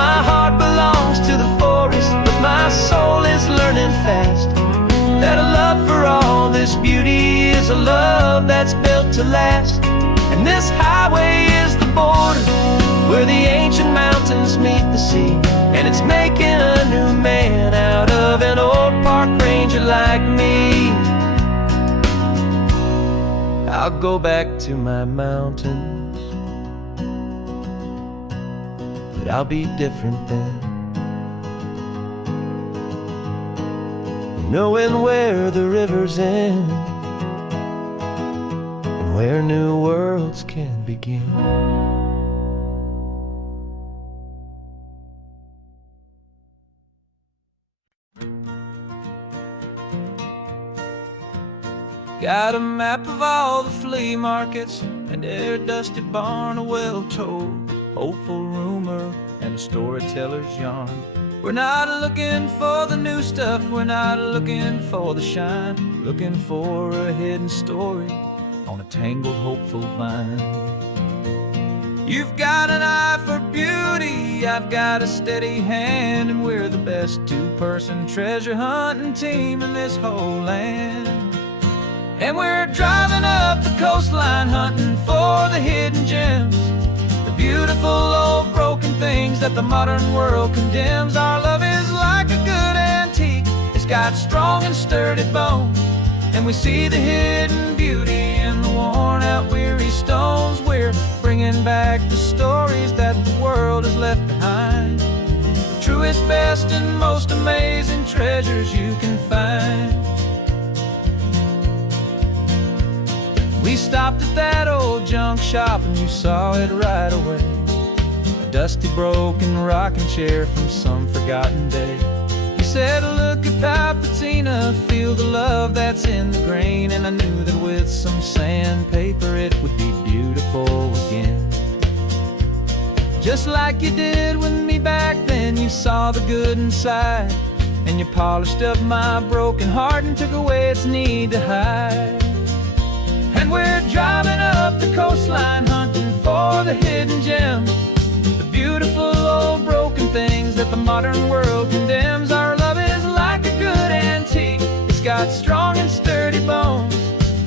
My heart belongs to the forest, but my soul is learning fast that a love for all this beauty is a love that's built to last. And this highway is the border where the ancient mountains meet the sea, and it's making a new man out of an old park ranger like me. I'll go back to my mountains, but I'll be different then, knowing where the rivers end and where new worlds can begin. Got a map of all the flea markets and every dusty barn, a well-told hopeful rumor and a storyteller's yarn. We're not looking for the new stuff, we're not looking for the shine, looking for a hidden story on a tangled hopeful vine. You've got an eye for beauty, I've got a steady hand, and we're the best two-person treasure hunting team in this whole land. And we're driving up the coastline hunting for the hidden gems, the beautiful old broken things that the modern world condemns. Our love is like a good antique, it's got strong and sturdy bones, and we see the hidden beauty in the worn out weary stones. We're bringing back the stories that the world has left behind, the truest, best, and most amazing treasures you can find. We stopped at that old junk shop and you saw it right away, a dusty broken rocking chair from some forgotten day. You said, look at Papatina, feel the love that's in the grain, and I knew that with some sandpaper it would be beautiful again. Just like you did with me back then, you saw the good inside, and you polished up my broken heart and took away its need to hide. And we're driving up the coastline hunting for the hidden gems, the beautiful old broken things that the modern world condemns. Our love is like a good antique, it's got strong and sturdy bones,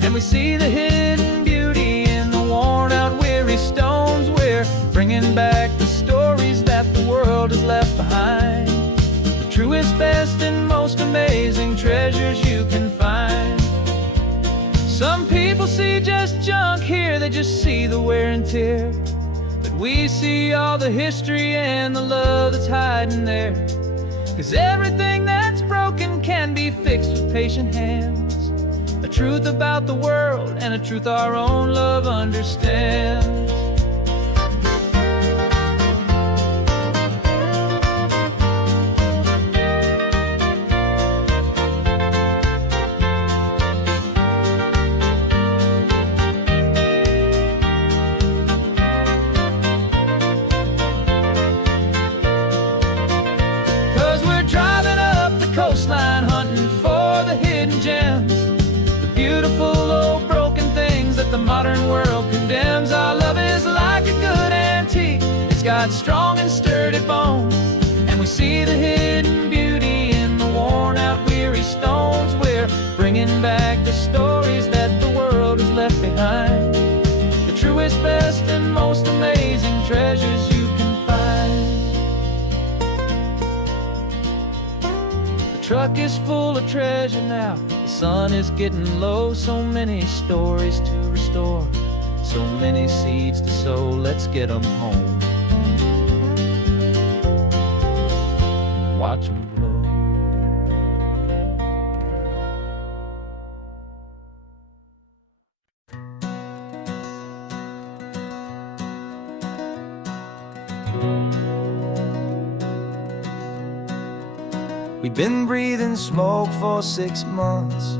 and we see the hidden beauty in the worn out weary stones. We're bringing back the stories that the world has left behind, the truest, best, and most amazing treasures you can find. Some people see just junk here, they just see the wear and tear, but we see all the history and the love that's hiding there. 'Cause everything that's broken can be fixed with patient hands, a truth about the world and a truth our own love understands. Coastline hunting for the hidden gems, the beautiful old broken things that the modern world condemns. Our love is like a good antique, it's got strong and sturdy bones, and we see the hidden beauty in the worn out weary stones. We're bringing back the stories that the world has left behind, the truest, best, and most amazing treasures you can find. Truck is full of treasure now, the sun is getting low, so many stories to restore, so many seeds to sow, let's get them home. watch 'em blow. We've been breathing smoke for 6 months,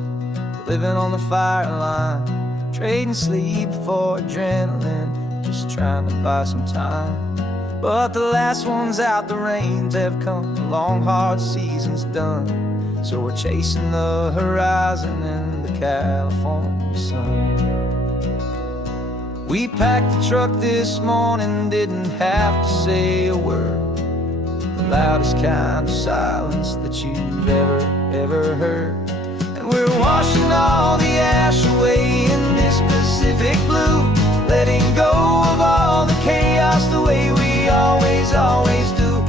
living on the fire line, trading sleep for adrenaline, just trying to buy some time. But the last one's out, the rains have come, the long hard season's done. So we're chasing the horizon in the California sun. We packed the truck this morning, didn't have to say a word. The loudest kind of silence that you've ever heard. And we're washing all the ash away in this Pacific blue, letting go of all the chaos the way we always do.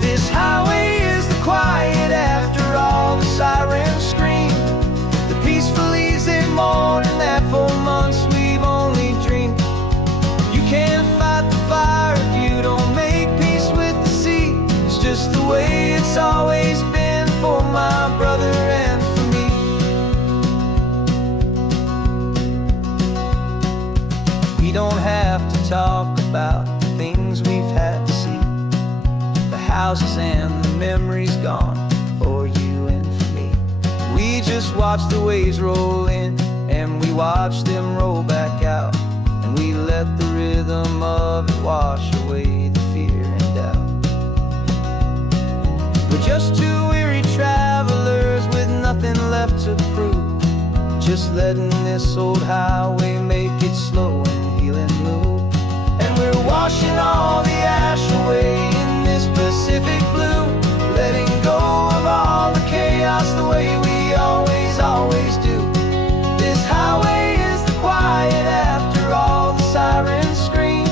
This highway is the quiet after all the sirens scream, the peaceful easy morning that for months we've only dreamed. You can't fight the fire if you don't make peace with the sea. It's just the way it's always been for my brother and for me. We don't have to talk about the things we've had to see, the houses and the memories gone for you and for me. We just watch the waves roll in and we watch them roll back out, and we let the rhythm of it wash away the fear and doubt. We're just two weary travelers with nothing left to prove, just letting this old highway make it slow and healing move. And we're washing all the ash away in this Pacific blue, letting go of all the chaos the way we always do. This highway is the quiet after all the sirens scream,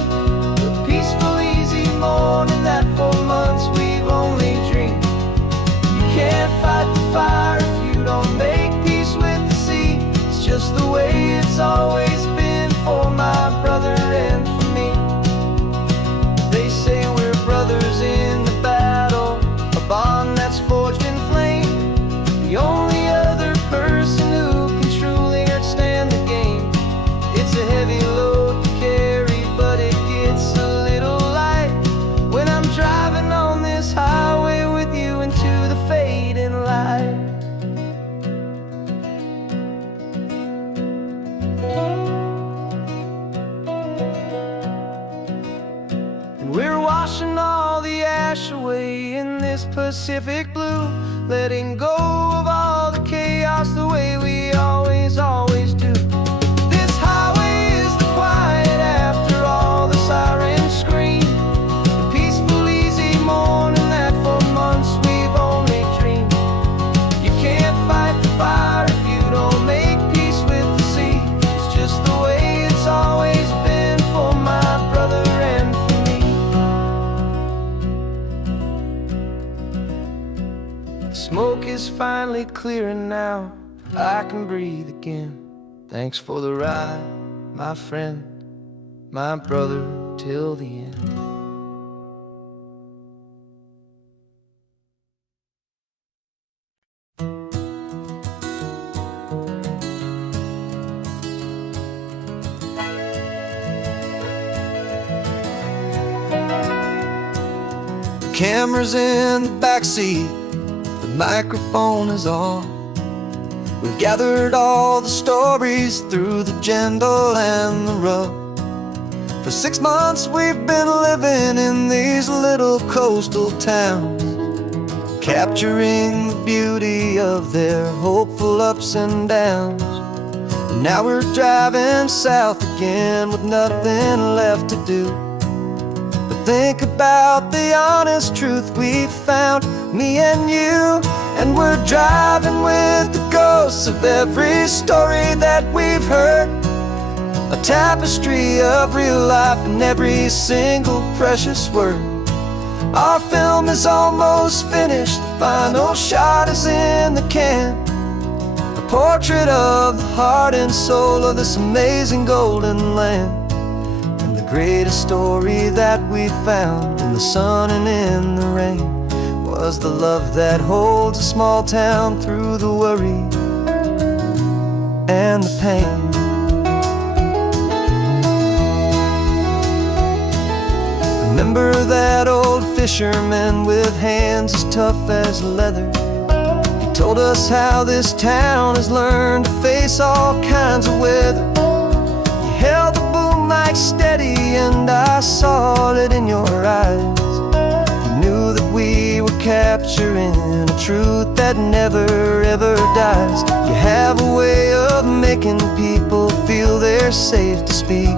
the peaceful easy morning that for months we've only dreamed. You can't fight the fire if you don't make peace with the sea. It's just the way it's always been for my brother and for me. They say we're brothers in the battle, a bond that's forged in flame. The only other person who can truly understand the game. It's a heavy load to carry, but it gets a little light when I'm driving on this highway with you into the fading light. And we're washing all the ash away in this Pacific blue, letting go of all the chaos the way we always do. This highway is the quiet after all the sirens scream, the peaceful easy morning that for months we've only dreamed. You can't fight the fire if you don't make peace with the sea. It's just the way it's always been for my brother and for me. The smoke is finally clearing now, I can breathe again. Thanks for the ride, my friend, my brother till the end. The camera's in the backseat, the microphone is on. We've gathered all the stories through the gentle and the rough. For 6 months we've been living in these little coastal towns, capturing the beauty of their hopeful ups and downs. And now we're driving south again with nothing left to do but think about the honest truth we found, me and you. And we're driving with the ghosts of every story that we've heard, a tapestry of real life in every single precious word. Our film is almost finished, the final shot is in the can, a portrait of the heart and soul of this amazing golden land, and the greatest story that we found in the sun and in the rain was the love that holds a small town through the worry and the pain. Remember that old fisherman with hands as tough as leather? He told us how this town has learned to face all kinds of weather. You held the boom mic steady and I saw it in your eyes. You knew that we were capturing a truth that never ever dies. You have a way of making people feel they're safe to speak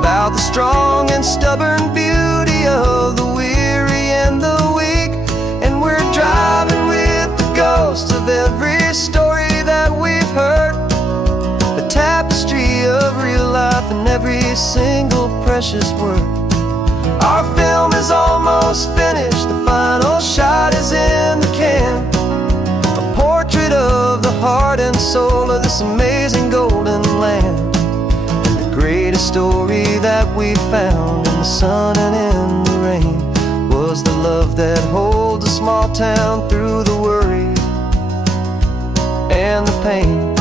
about the strong and stubborn beauty of the weary and the weak. And we're driving with the ghosts of every story that we've heard, a tapestry of real life in every single precious word. Our film is almost finished, the final shot is in the can, a portrait of the heart and soul of this amazing golden land. Greatest story that we found in the sun and in the rain was the love that holds a small town through the worry and the pain.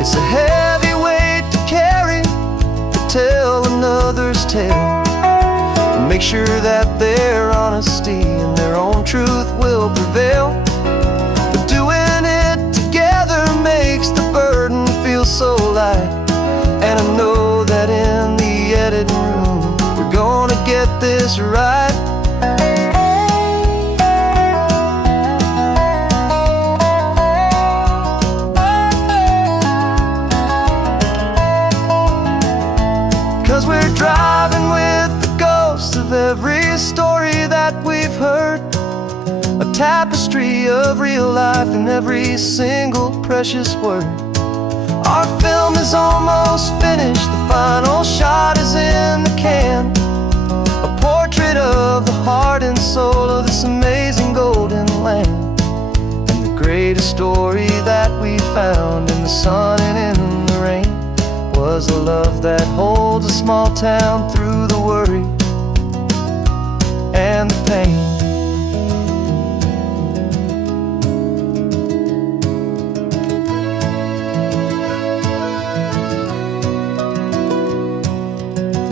It's a heavy weight to carry, to tell another's tale, and make sure that their honesty and their own truth will prevail. But doing it together makes the burden feel so light. And I know that in the editing room we're gonna get this right. 'Cause we're driving with the ghosts of every story that we've heard, a tapestry of real life in every single precious word. Our film is almost finished, the final shot is in the can, a portrait of the heart and soul of this amazing golden land. And the greatest story that we found in the sun and in the rain was the love that holds a small town through the worry and the pain.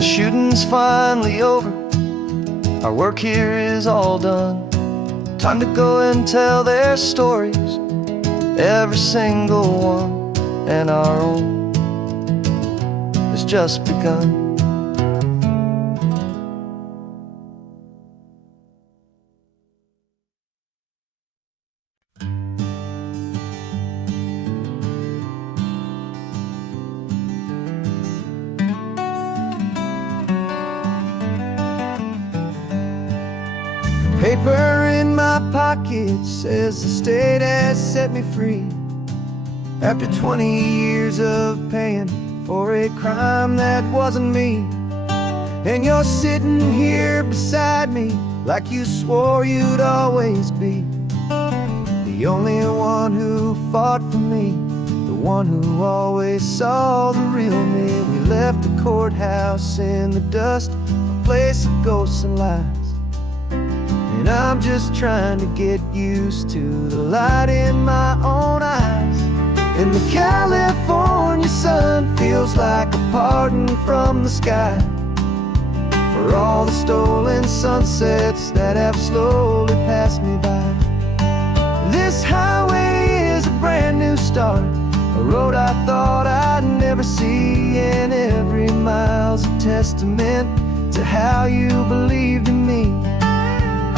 Shooting's finally over, our work here is all done. Time to go and tell their stories, every single one, and our own has just begun. Paper in my pocket says the state has set me free after 20 years of paying for a crime that wasn't me. And you're sitting here beside me like you swore you'd always be the only one who fought for me, the one who always saw the real me. We left the courthouse in the dust, a place of ghosts and lies. And I'm just trying to get used to the light in my own eyes. And the California sun feels like a pardon from the sky for all the stolen sunsets that have slowly passed me by. This highway is a brand new start, a road I thought I'd never see, and every mile's a testament to how you believed in me.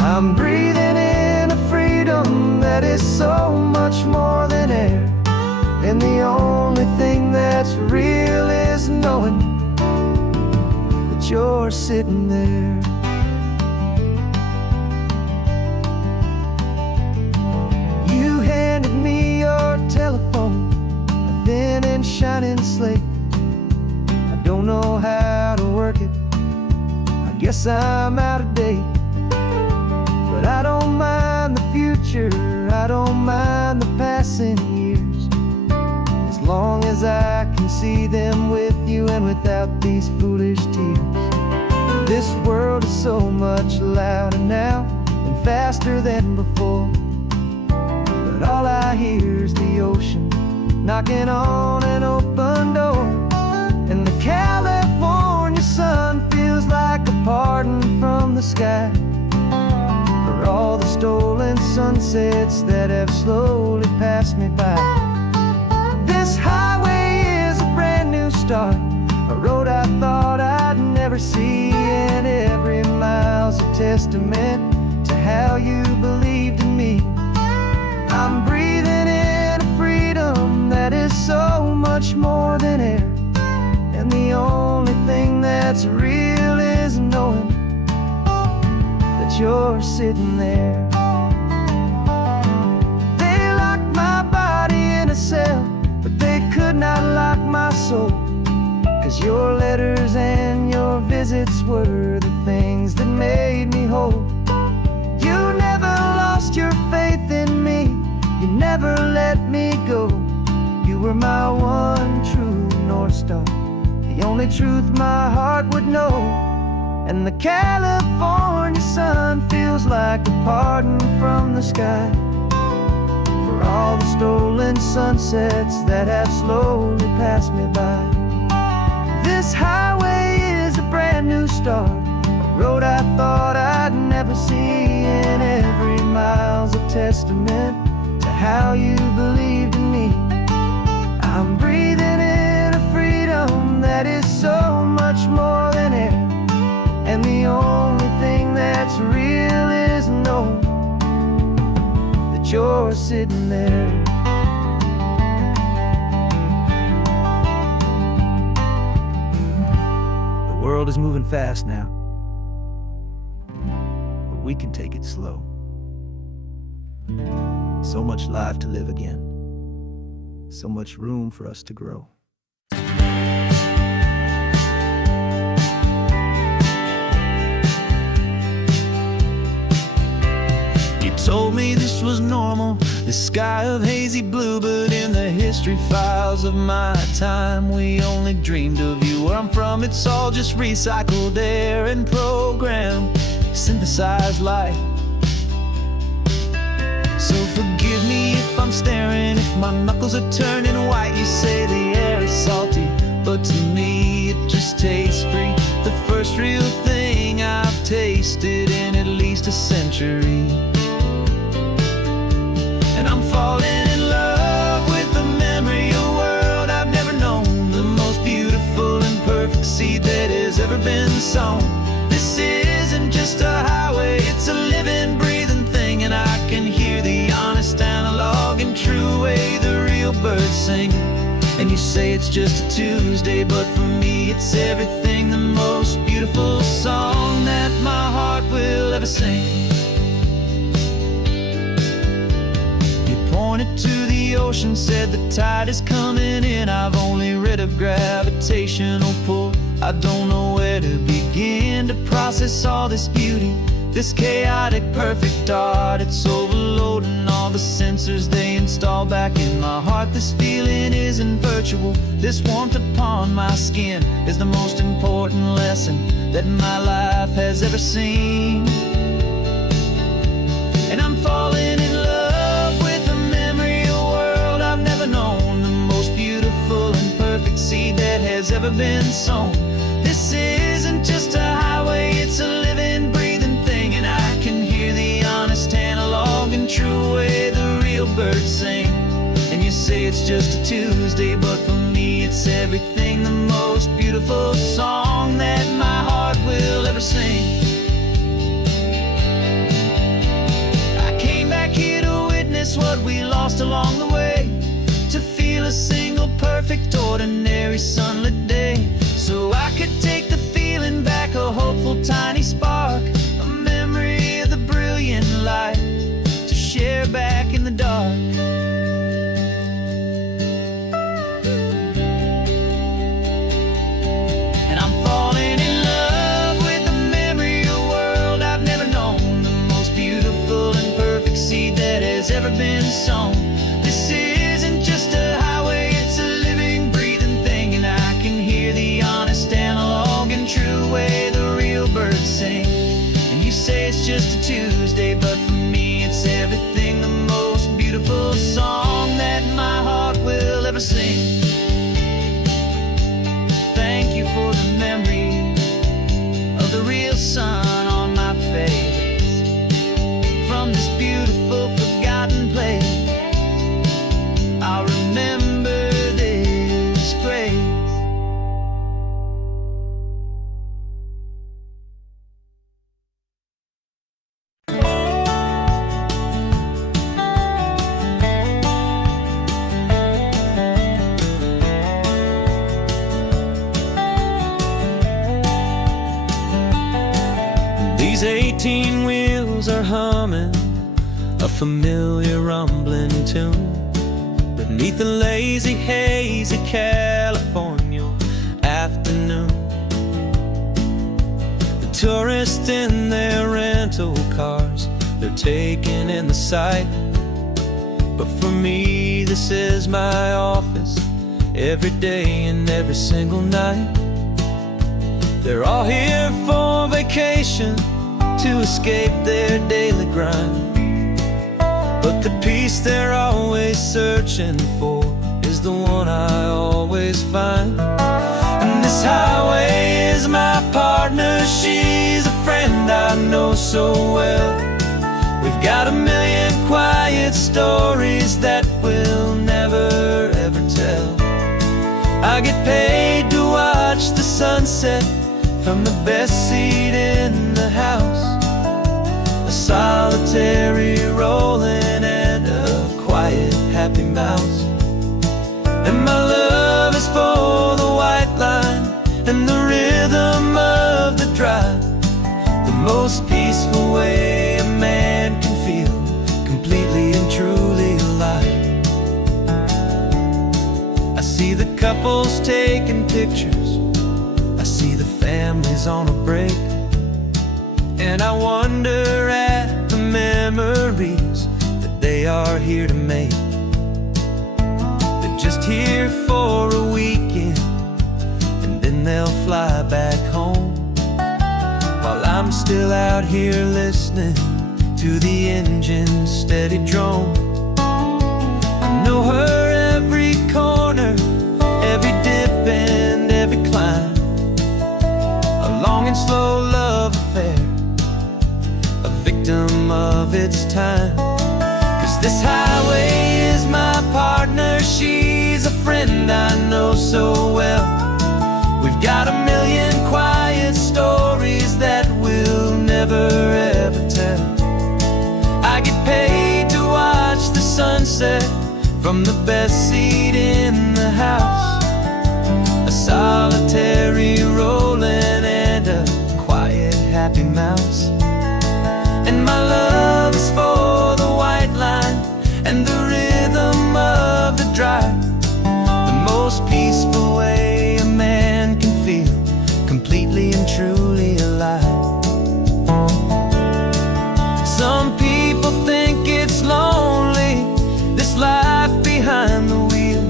I'm breathing in a freedom that is so much more than air, and the only thing that's real is knowing that you're sitting there. You handed me your telephone, a thin and shining slate. I don't know how to work it, I guess I'm out of date. But I don't mind the future, I don't mind the passing years, as long as I can see them with you and without these foolish tears. This world is so much louder now and faster than before. But all I hear is the ocean knocking on an open door. And the California sun feels like a pardon from the sky for all the stolen sunsets that have slowly passed me by. This highway is a brand new start, a road I thought I'd never see, and every mile's a testament to how you believed in me. I'm breathing in a freedom that is so much more than air, and the only thing that's real is knowing that you're sitting there. They locked my body in a cell, but they could not lock my soul, 'cause your letters and your visits were the things that made me whole. You never lost your faith in me, you never let me go. You were my one true North Star, the only truth my heart would know. And the California sun feels like a pardon from the sky for all the stolen sunsets that have slowly passed me by. This highway is a brand new start, a road I thought I'd never see, and every mile's a testament to how you believed in me. I'm breathing in a freedom that is so much more than air, and the only thing that's real is knowing that you're sitting there. The world is moving fast now, but we can take it slow. So much life to live again, so much room for us to grow. You told me this was normal, the sky of hazy blue, but in the history files of my time, we only dreamed of you. Where I'm from, it's all just recycled air and programmed, synthesized light. So forgive me if I'm staring, if my knuckles are turning white. You say the air is salty, but to me it just tastes free. The first real thing I've tasted in at least a century. And I'm falling in love with the memory of a world I've never known, the most beautiful and perfect seed that has ever been sown. This isn't just a highway, it's a living, breathing thing, and I can hear the honest analog and true way the real birds sing. And you say it's just a Tuesday, but for me it's everything, the most beautiful song that my heart will ever sing. You pointed to the ocean, said the tide is coming in. I've only read of gravitational pull, I don't know where to begin to process all this beauty, this chaotic perfect art. It's overloading all the sensors they install back in my heart. This feeling isn't virtual, this warmth upon my skin is the most important lesson that my life has ever seen. And I'm falling in love with the memory of a world I've never known, the most beautiful and perfect seed that has ever been sown. This isn't just a highway, it's a living, breathing thing, and I can hear the honest analog and true way the real birds sing. And you say it's just a Tuesday, but for me it's everything, the most beautiful song that my heart will ever sing. I came back here to witness what we lost along the way, to feel a single perfect ordinary sunlit day, so I could take the feeling back, a hopeful tiny spark, a memory of the brilliant light to share back in the dark. And I'm falling in love with the memory of a world I've never known, the most beautiful and perfect seed that has ever been sown. This isn't just a highway, it's a living, breathing thing, and I can hear the honest analog and true way the real birds sing. And you say it's just just a Tuesday, but for me it's everything, the most beautiful song that my heart will ever sing. Thank you for the memory of the real sun on my face, from this beautiful forgotten place. I'll remember this grace. These 18 wheels are humming a familiar rumbling tune beneath the lazy, hazy California afternoon. The tourists in their rental cars, they're taking in the sight. But for me, this is my office, every day and every single night. They're all here for vacation, to escape their daily grind. But the peace they're always searching for is the one I always find. And this highway is my partner, she's a friend I know so well. We've got a million quiet stories that we'll never ever tell. I get paid to watch the sunset from the best seat in the house, a solitary rolling and a quiet happy mouse. And my love is for the white line and the rhythm of the drive, the most peaceful way a man can feel completely and truly alive. I see the couples taking pictures, I see the families on a break, and I wonder at the memories that they are here to make. They're just here for a weekend, and then they'll fly back home, while I'm still out here listening to the engine's steady drone. I know her every corner, every dip and every climb, a long and slow love affair, a victim of its time. 'Cause this highway is my partner, she's a friend I know so well. We've got a million quiet stories that we'll never ever tell. I get paid to watch the sunset from the best seat in the house, a solitary rolling and a quiet happy mouse. And my love is for the white line and the rhythm of the drive, the most peaceful way a man can feel completely and truly alive. Some people think it's lonely, this life behind the wheel,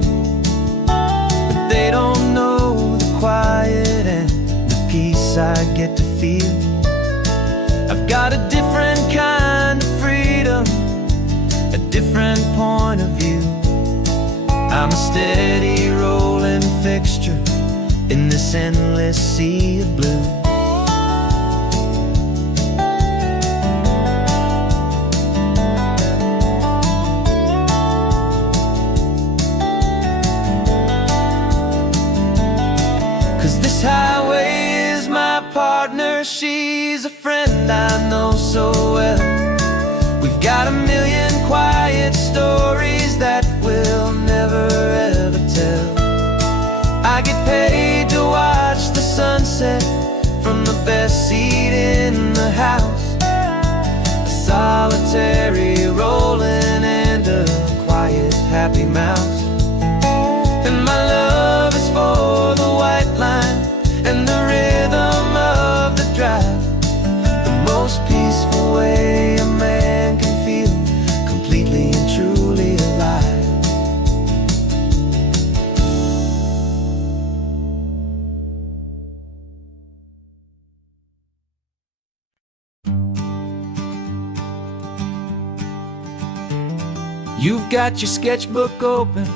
but they don't know the quiet and the peace I get to feel. I've got a different kind of freedom, a different point of view. I'm a steady rolling fixture in this endless sea of blue. This highway is my partner, she's a friend I know so well. We've got a million quiet stories that we'll never ever tell. I get paid to watch the sunset from the best seat in the house, a solitary rolling and a quiet happy mouse. And my love is for the white line and the rhythm of the drive, the most peaceful way a man can feel completely and truly alive. You've got your sketchbook open,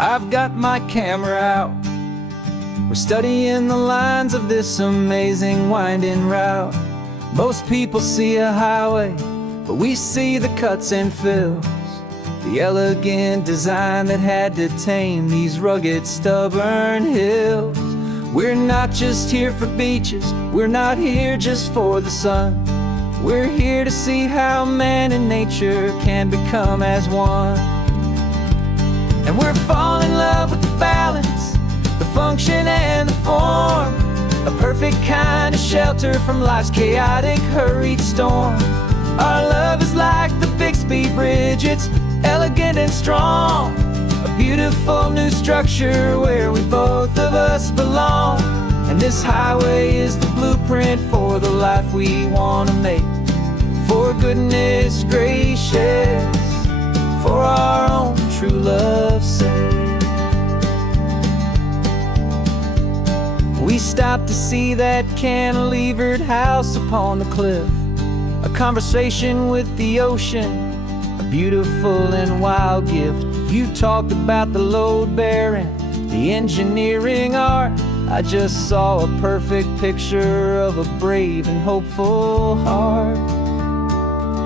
I've got my camera out. We're studying the lines of this amazing winding route. Most people see a highway, but we see the cuts and fills, the elegant design that had to tame these rugged, stubborn hills. We're not just here for beaches, we're not here just for the sun. We're here to see how man and nature can become as one. And we're falling in love with the balance, the function and the form, a perfect kind of shelter from life's chaotic, hurried storm. Our love is like the Bixby Bridge, it's elegant and strong, a beautiful new structure where we both of us belong. And this highway is the blueprint for the life we want to make. For goodness gracious, for our own true love's sake. We stopped to see that cantilevered house upon the cliff, a conversation with the ocean, a beautiful and wild gift. You talked about the load bearing, the engineering art. I just saw a perfect picture of a brave and hopeful heart.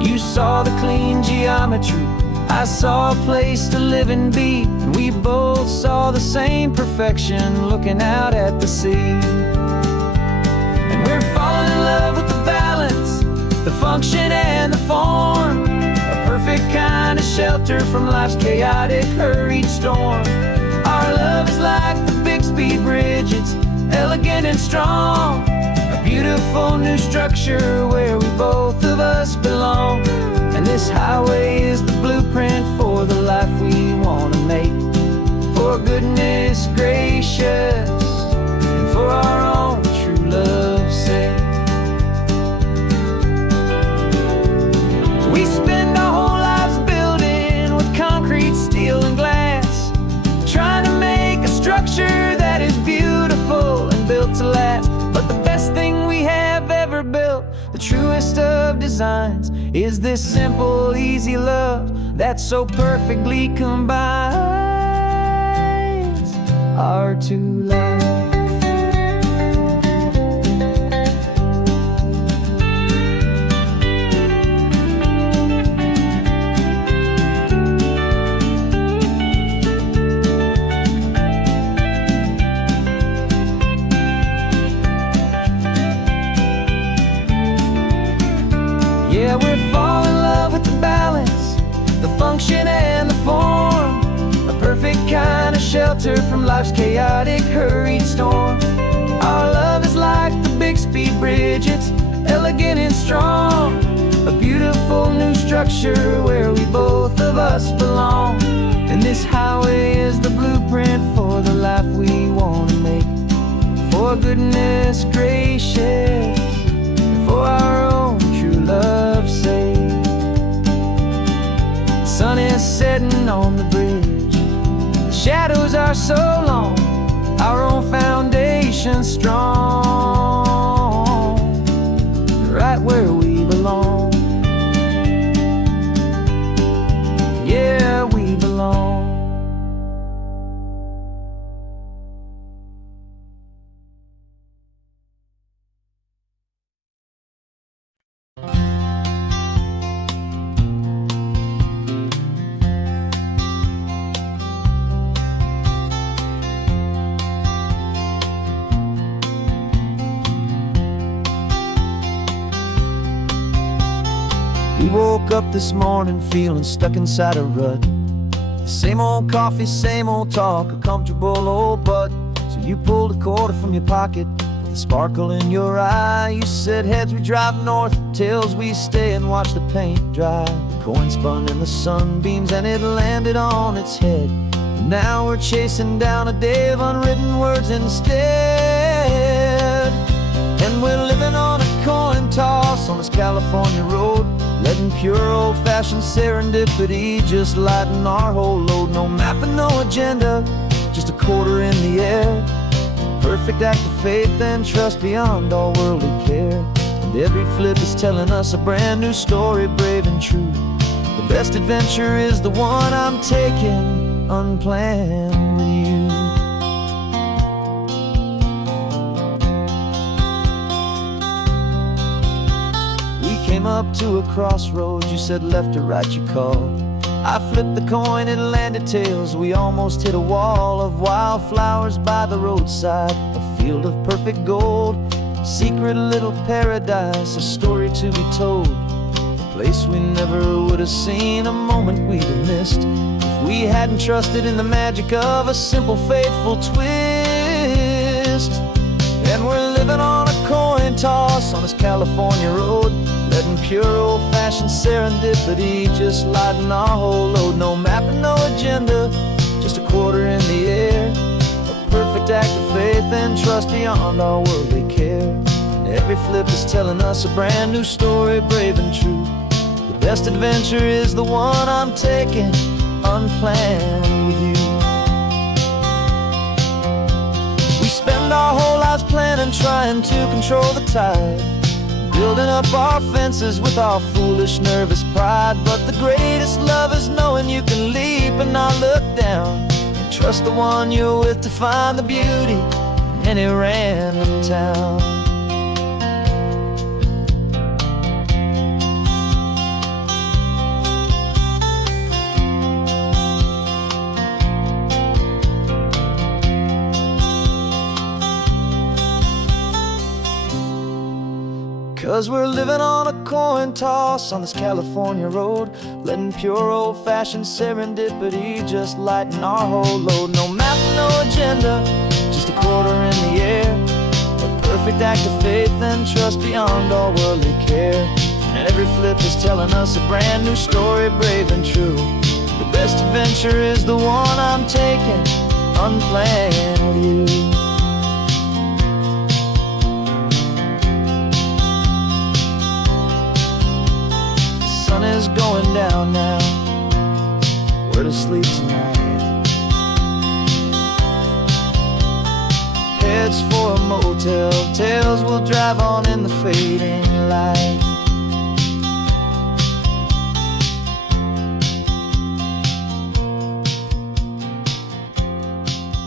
You saw the clean geometry, I saw a place to live and be, and we both saw the same perfection looking out at the sea. And we're falling in love with the balance, the function and the form, a perfect kind of shelter from life's chaotic, hurried storm. Our love is like the Bixby Bridge, it's elegant and strong, a beautiful new structure where we both of us belong. And this highway is the blueprint for the life we want to make. For goodness gracious, and for our own true love's sake. We spend our whole lives building with concrete, steel and glass, trying to make a structure that is beautiful and built to last. But the best thing we have ever built, the truest of designs, is this simple, easy love that so perfectly combines our two lives. Yeah, we're falling in love with the balance, the function and the form, a perfect kind of shelter from life's chaotic, hurried storm. Our love is like the Bixby Bridge, it's elegant and strong, a beautiful new structure where we both of us belong. And this highway is the blueprint for the life we want to make. For goodness gracious, for our own true love's sake. The sun is setting on the bridge, the shadows are so long, our own foundation strong, right where we belong. Yeah, we belong. We woke up this morning feeling stuck inside a rut. Same old coffee, same old talk, a comfortable old butt. So you pulled a quarter from your pocket with a sparkle in your eye. You said heads we drive north, tails we stay and watch the paint dry. The coin spun in the sunbeams and it landed on its head. And now we're chasing down a day of unwritten words instead. And we're living on a coin toss on this California road, letting pure old-fashioned serendipity just lighten our whole load. No map and no agenda, just a quarter in the air. Perfect act of faith and trust beyond all worldly care. And every flip is telling us a brand new story, brave and true. The best adventure is the one I'm taking unplanned with you. We came up to a crossroads, you said left or right, you called. I flipped the coin, it landed tails. We almost hit a wall of wildflowers by the roadside, a field of perfect gold, secret little paradise, a story to be told, a place we never would have seen, a moment we'd have missed if we hadn't trusted in the magic of a simple, faithful twist. And we're living on a coin toss on this California road, letting pure old-fashioned serendipity just lighten our whole load. No map and no agenda, just a quarter in the air, a perfect act of faith and trust beyond our worldly care. And every flip is telling us a brand new story, brave and true. The best adventure is the one I'm taking unplanned with you. We spend our whole lives planning, trying to control the tide, building up our fences with our foolish, nervous pride. But the greatest love is knowing you can leap and not look down, and trust the one you're with to find the beauty in any random town. 'Cause we're living on a coin toss on this California road, letting pure old-fashioned serendipity just lighten our whole load. No map, no agenda, just a quarter in the air, a perfect act of faith and trust beyond all worldly care. And every flip is telling us a brand new story, brave and true. The best adventure is the one I'm taking unplanned with you. The sun is going down now, we're to sleep tonight. Heads for a motel, tails will drive on in the fading light.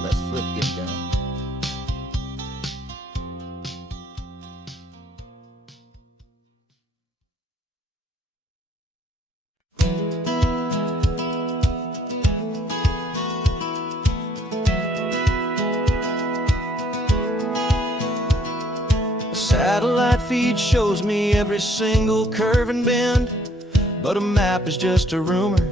Let's flip get done. Satellite feed shows me every single curve and bend, but a map is just a rumor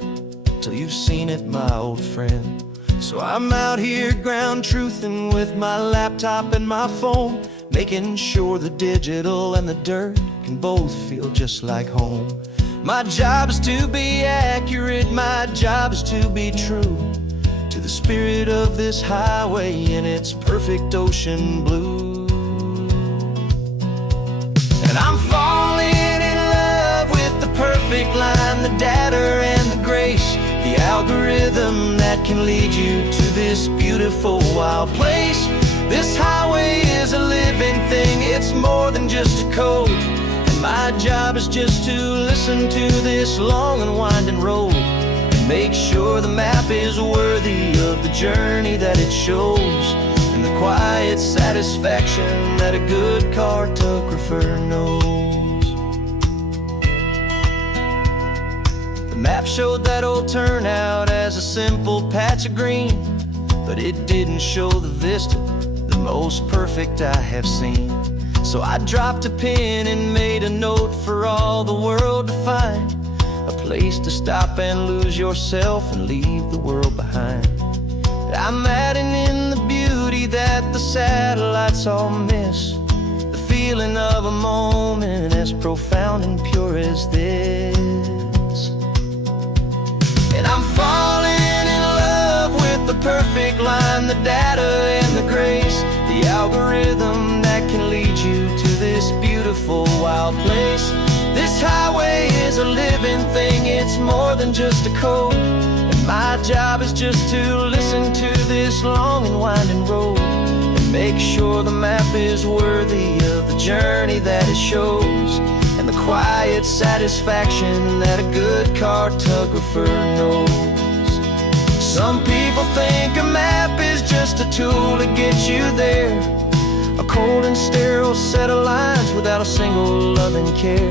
till you've seen it, my old friend. So I'm out here ground truthing with my laptop and my phone, making sure the digital and the dirt can both feel just like home. My job is to be accurate, my job is to be true to the spirit of this highway in its perfect ocean blue. And I'm falling in love with the perfect line, the data and the grace, the algorithm that can lead you to this beautiful wild place. This highway is a living thing, it's more than just a code. And my job is just to listen to this long and winding road and make sure the map is worthy of the journey that it shows, and the quiet satisfaction that a good cartographer knows. The map showed that old turnout as a simple patch of green, but it didn't show the vista, the most perfect I have seen. So I dropped a pin and made a note for all the world to find, a place to stop and lose yourself and leave the world behind. I'm adding in the beauty that the satellites all miss, the feeling of a moment as profound and pure as this. And I'm falling in love with the perfect line, the data and the grace, the algorithm that can lead you to this beautiful wild place. This highway is a living thing, it's more than just a code. My job is just to listen to this long and winding road and make sure the map is worthy of the journey that it shows, and the quiet satisfaction that a good cartographer knows. Some people think a map is just a tool to get you there, a cold and sterile set of lines without a single loving care.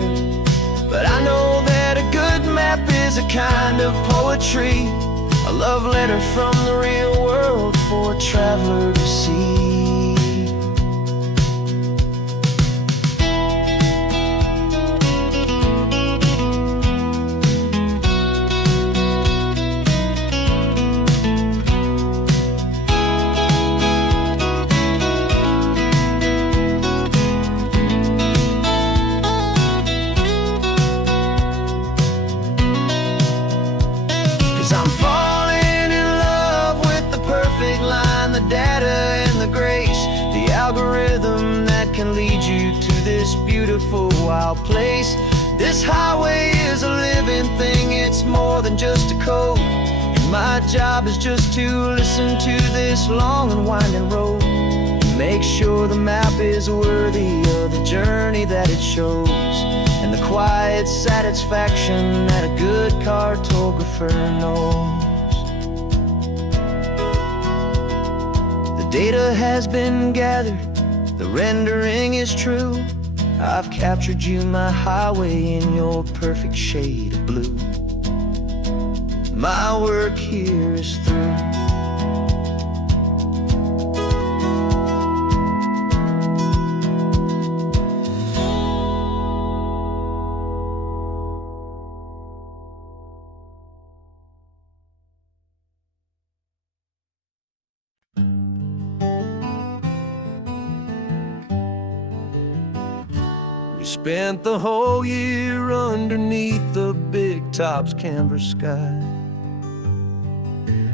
But I know that a good map is a kind of poetry, a love letter from the real world for a traveler to see. I'm falling in love with the perfect line, the data and the grace, the algorithm that can lead you to this beautiful wild place. This highway is a living thing, it's more than just a code, and my job is just to listen to this long and winding road and make sure the map is worthy of the journey that it shows, and the quiet satisfaction that a good cartographer knows. The data has been gathered, the rendering is true. I've captured you, my highway, in your perfect shade of blue. My work here is through. We spent the whole year underneath the big top's canvas sky,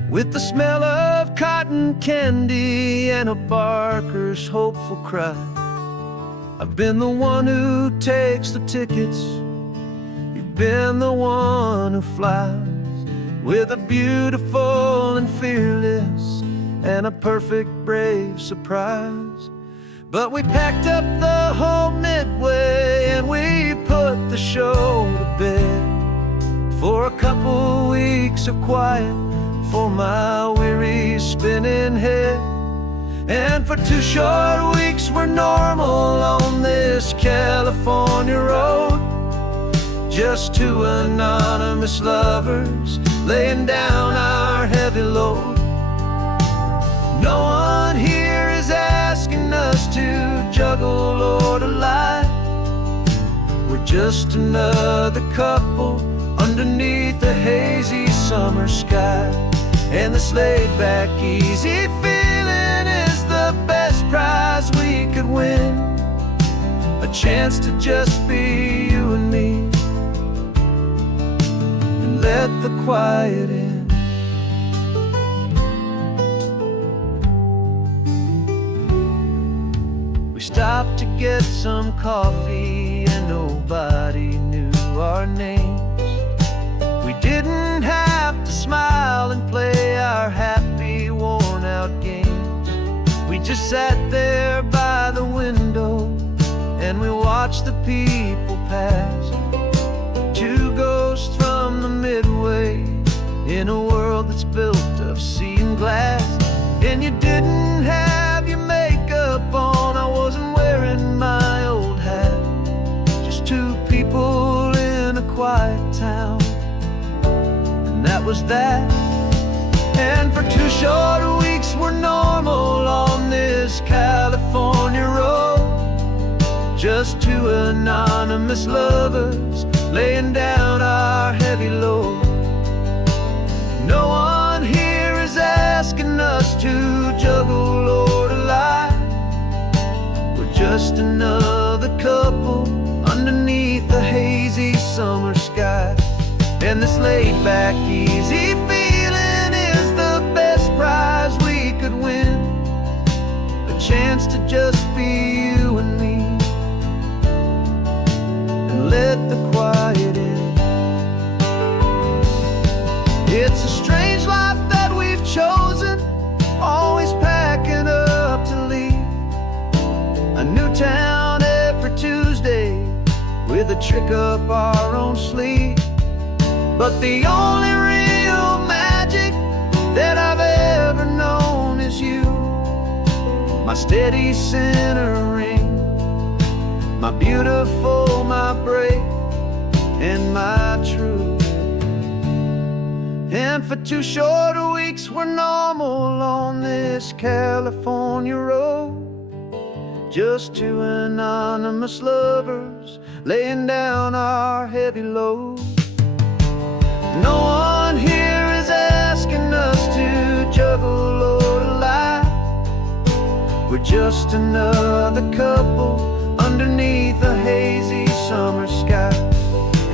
with the smell of cotton candy and a barker's hopeful cry. I've been the one who takes the tickets, you've been the one who flies, with a beautiful and fearless and a perfect brave surprise. But we packed up the whole Midway and we put the show to bed for a couple weeks of quiet for my weary spinning head. And for 2 short weeks we're normal on this California road, just 2 anonymous lovers laying down our heavy load. No one here is asking us to juggle or to lie. We're just another couple underneath a hazy summer sky. And this laid-back, easy feeling is the best prize we could win, a chance to just be you and me, and let the quiet in. We stopped to get some coffee and nobody knew our names. We didn't have to smile and play our happy, worn-out games. We just sat there by the window and we watched the people pass. 2 ghosts from the Midway in a world that's built of sea and glass. And you didn't have your makeup on, I wasn't wearing my old hat. Just 2 people in a quiet town, and that was that. And for 2 short weeks we're normal on this California road, just 2 anonymous lovers laying down our heavy load. No one here is asking us to juggle or to lie. We're just another couple underneath the hazy summer sky. And this laid-back, easy feeling is the best prize we could win, a chance to just be you and me, and let the quiet in. It's a strange life that we've chosen, always packing up to leave a new town every Tuesday, with a to trick up our own sleeve. But the only real magic that I've ever known is you, my steady centering, my beautiful, my brave, and my true. And for 2 short weeks we're normal on this California road, just 2 anonymous lovers laying down our heavy load. No one here is asking us to juggle or to lie. We're just another couple underneath a hazy summer sky.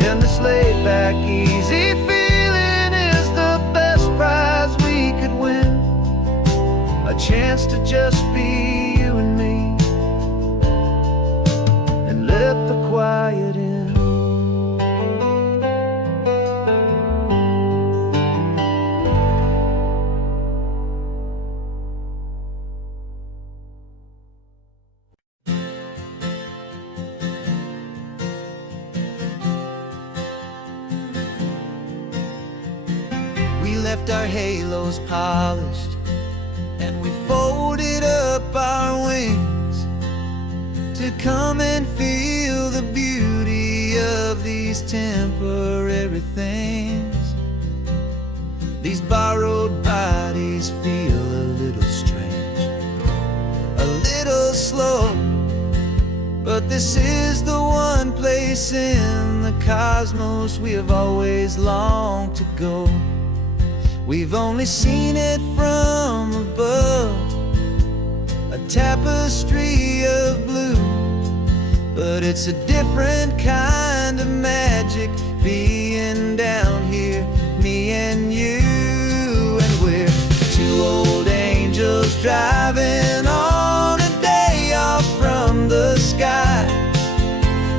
And this laid back, easy feeling is the best prize we could win, a chance to just be you and me, and let the quiet in. We left our halos polished, and we folded up our wings to come and feel the beauty of these temporary things. These borrowed bodies feel a little strange, a little slow, but this is the one place in the cosmos we have always longed to go. We've only seen it from above, a tapestry of blue, but it's a different kind of magic being down here, me and you. And we're 2 old angels driving on a day off from the sky,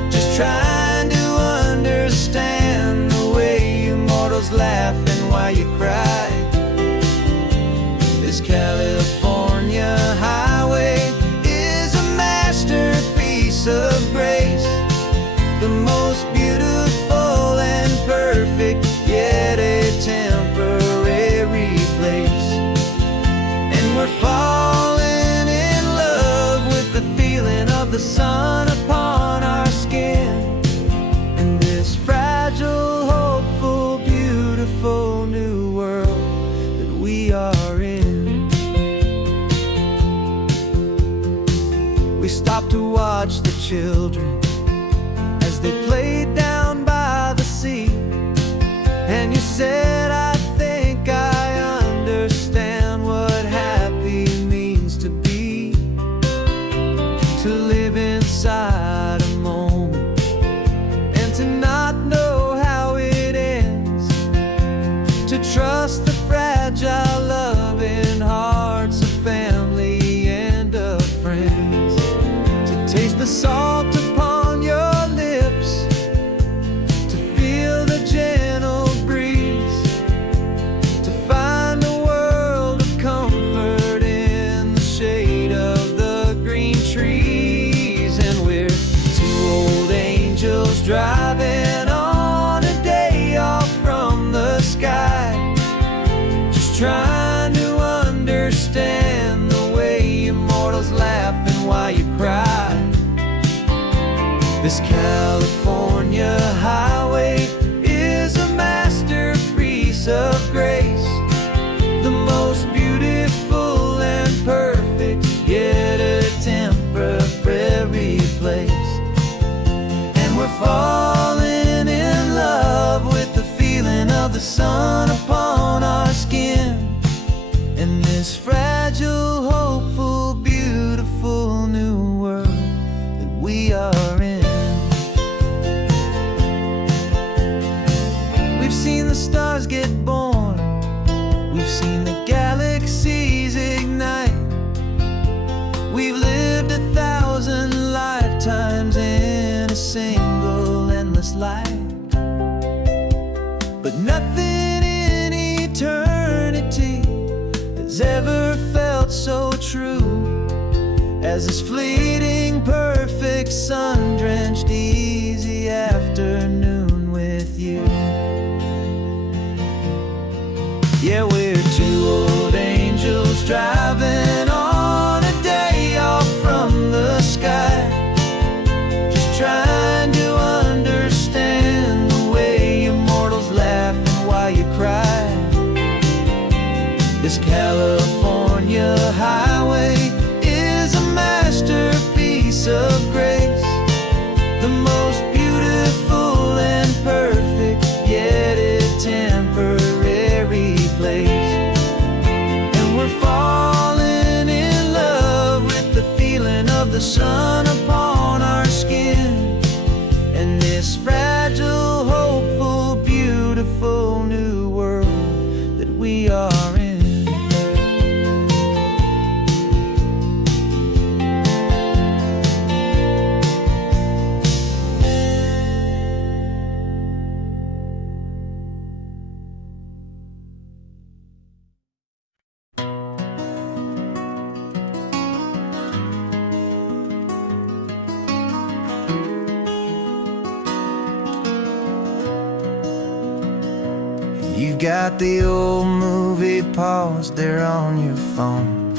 just trying to understand the way you mortals laugh and why you cry. This California highway is a masterpiece of grace, the most beautiful and perfect, yet a temporary place. And we're falling in love with the feeling of the sun upon our skin, in this fragile, hopeful, beautiful new world that we are in. We stopped to watch the children as they played down by the sea, and you said, I think I understand what happy means to be, to live inside a moment and to not know how it ends, to trust the fragile loving hearts of family and of friends, to taste the salt upon your lips, to feel the gentle breeze, to find a world of comfort in the shade of the green trees. And we're 2 old angels driving on a day off from the sky, just trying to understand the way immortals laugh and why you cry. This California highway is a masterpiece of grace, the most beautiful and perfect, yet a temporary place. And we're falling in love with the feeling of the sun upon our skin, in this fragile, hopeful, beautiful new world that we are in. We've seen the stars get born, we've seen the galaxies ignite, we've lived 1,000 lifetimes in a single endless life. But nothing in eternity has ever felt so true as this fleeting, perfect, sun-drenched, easy afternoon. afternoon with you. Yeah, we're two old angels driving on a day off from the sky, just trying to understand the way you mortals laugh and why you cry. This California highway is a masterpiece of grace, the most beautiful and perfect, yet a temporary place. And we're falling in love with the feeling of the sun upon our skin, and this fragile, hopeful, beautiful new world that we are in. You've got the old movie paused there on your phone,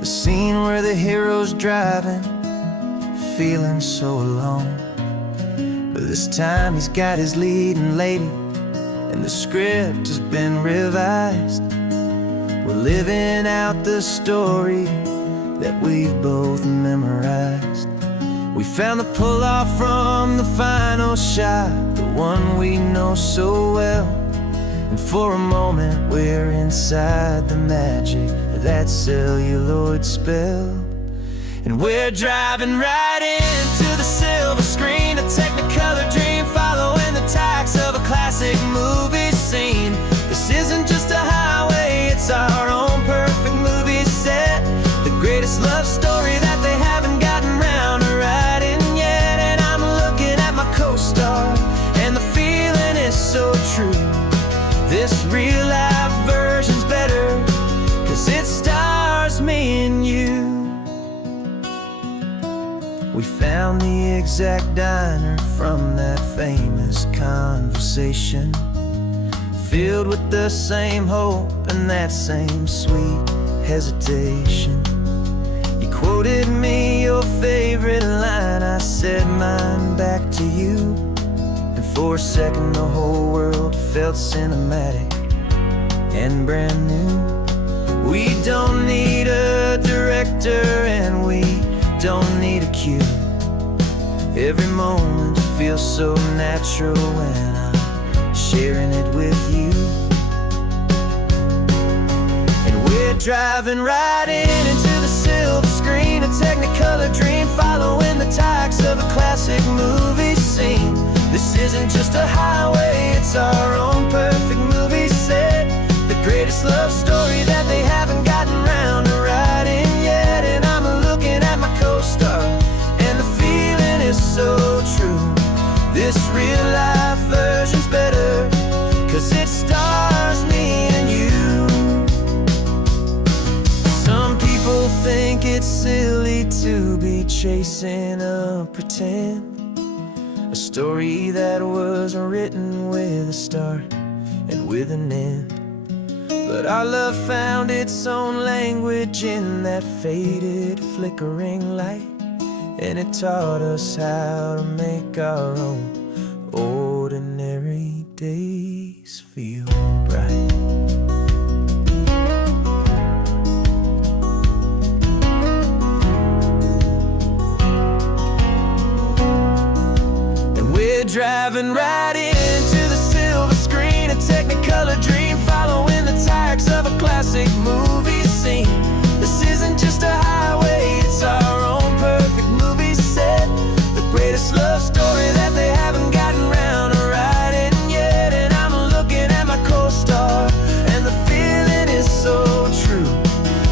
the scene where the hero's driving, feeling so alone. But this time he's got his leading lady, and the script has been revised. We're living out the story that we've both memorized. We found the pull-off from the final shot, the one we know so well. And for a moment we're inside the magic of that celluloid spell. And we're driving right into the silver screen, a Technicolor dream, following the tacks of a classic movie scene. This isn't just a highway, it's our own perfect movie set, the greatest love story that they haven't gotten round to writing yet. And I'm looking at my co-star, and the feeling is so true. This real life version's better, 'cause it stars me and you. We found the exact diner from that famous conversation, filled with the same hope and that same sweet hesitation. You quoted me your favorite line, I said mine back to you. And for a second the whole world felt cinematic and brand new. We don't need a director and we don't need a cue. Every moment feels so natural when I'm sharing it with you. And we're driving right into the silver screen, a Technicolor dream, following the tacks of a classic movie scene. This isn't just a highway, it's our own perfect movie set, the greatest love story that they haven't gotten round to writing yet. And I'm looking at my co-star, and the feeling is so true. This real life version's better, 'cause it stars me and you. Some people think it's silly to be chasing a pretend, a story that was written with a start and with an end. But our love found its own language in that faded, flickering light, and it taught us how to make our own ordinary days feel bright. And we're driving right into the silver screen, a Technicolor dream, following the tacks of a classic movie scene. This isn't just a highway, it's our own perfect movie set, the greatest love story that they haven't gotten round to writing yet. And I'm looking at my co-star, and the feeling is so true.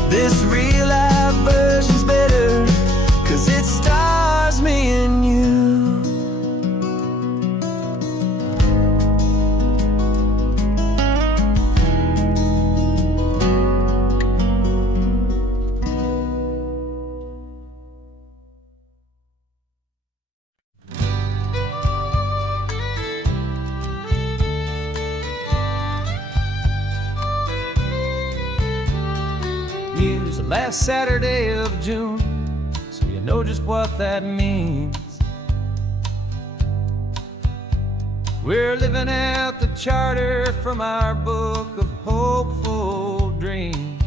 This real life version's better, 'cause it stars me and you. last Saturday of June, so you know just what that means. We're living out the charter from our book of hopeful dreams.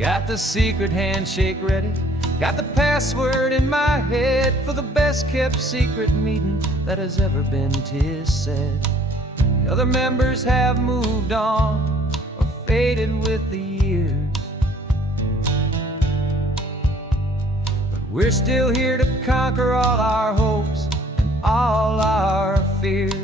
Got the secret handshake ready, got the password in my head for the best kept secret meeting that has ever been, 'tis said. The other members have moved on or faded with the years, but we're still here to conquer all our hopes and all our fears.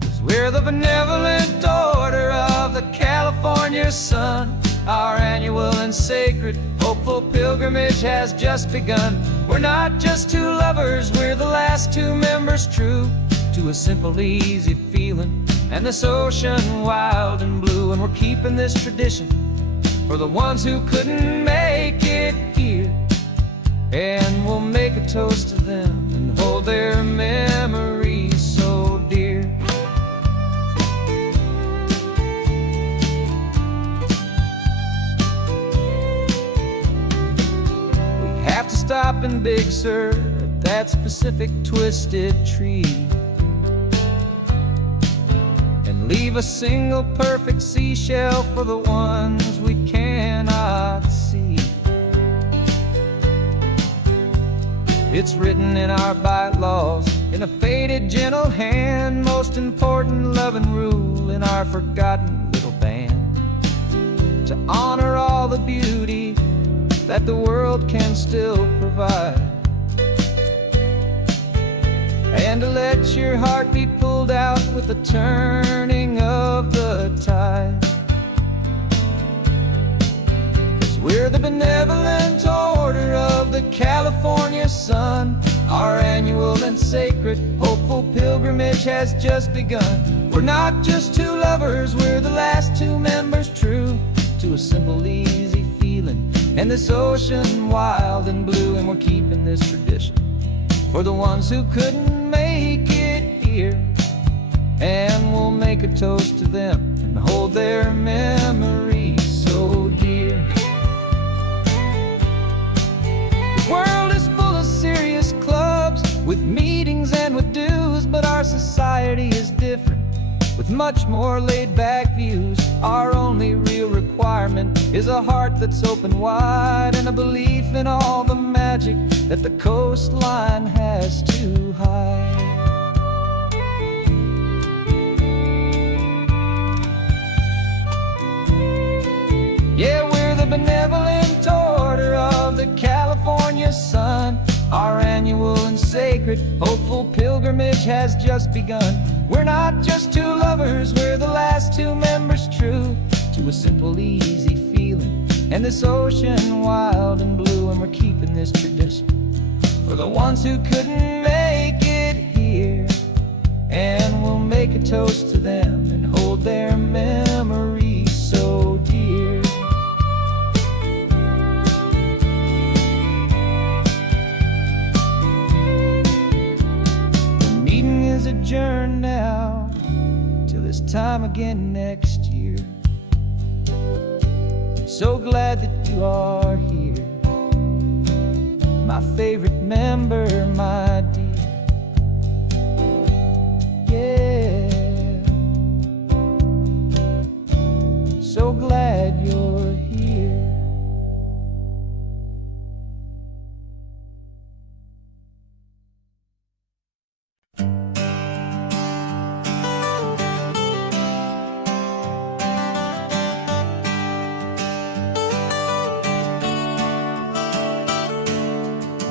'Cause we're the benevolent order of the California sun. Our annual and sacred hopeful pilgrimage has just begun. We're not just two lovers, we're the last two members true to a simple, easy feeling and this ocean wild and blue. And we're keeping this tradition for the ones who couldn't make it here, and we'll make a toast to them and hold their memories so dear. We have to stop in Big Sur at that specific twisted tree and leave a single perfect seashell for the ones we cannot see. It's written in our bylaws in a faded gentle hand, most important loving rule in our forgotten little band, to honor all the beauty that the world can still provide, and to let your heart be pulled out with the turning of the tide. 'Cause we're the benevolent order of the California sun. Our annual and sacred hopeful pilgrimage has just begun. We're not just two lovers, we're the last two members true to a simple, easy feeling and this ocean wild and blue. And we're keeping this tradition for the ones who couldn't make it here, and we'll make a toast to them and hold their memories so dear. The world is full of serious clubs with meetings and with dues, but our society is different with much more laid-back views. Our only real requirement is a heart that's open wide and a belief in all the magic that the coastline has to hide. Yeah, we're the benevolent order of the California sun. Our annual and sacred hopeful pilgrimage has just begun. We're not just two lovers, we're the last two members true to a simple, easy feeling and this ocean wild and blue. And we're keeping this tradition for the ones who couldn't make it here, and we'll make a toast to them and hold their memories so dear. The meeting is adjourned now till this time again next year. So glad that you are here, my favorite member, my dear. Yeah, so glad you're here.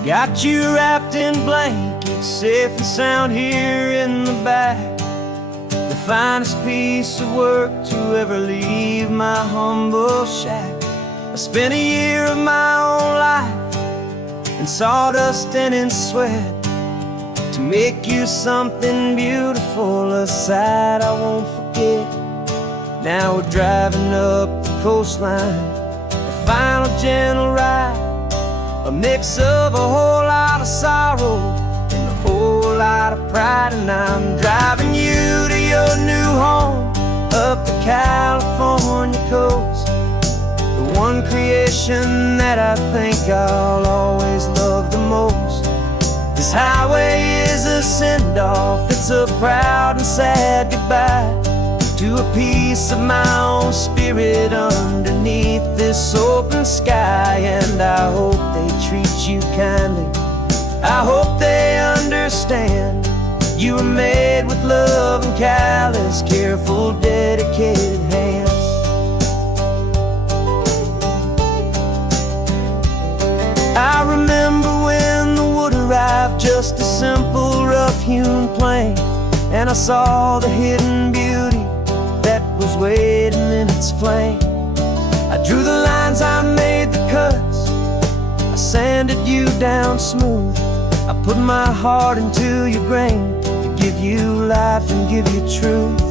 Got you wrapped in blankets, safe and sound here in the back. The finest piece of work to ever leave my humble shack. I spent a year of my own life in sawdust and in sweat to make you something beautiful, a sight I won't forget. Now we're driving up the coastline, a final gentle ride, a mix of a whole lot of sorrow and a whole lot of pride. And I'm driving you to your new home, a up the California coast. The one creation that I think I'll always love the most. This highway is a send-off, it's a proud and sad goodbye to a piece of my own spirit underneath this open sky. And I hope they treat you kindly, I hope they understand. You were made with love and callous, careful, dedicated hands. I remember when the wood arrived, just a simple rough-hewn plank, and I saw the hidden beauty that was waiting in its flank. I drew the lines, I made the cuts, I sanded you down smooth. I put my heart into your grain to give you life and give you truth.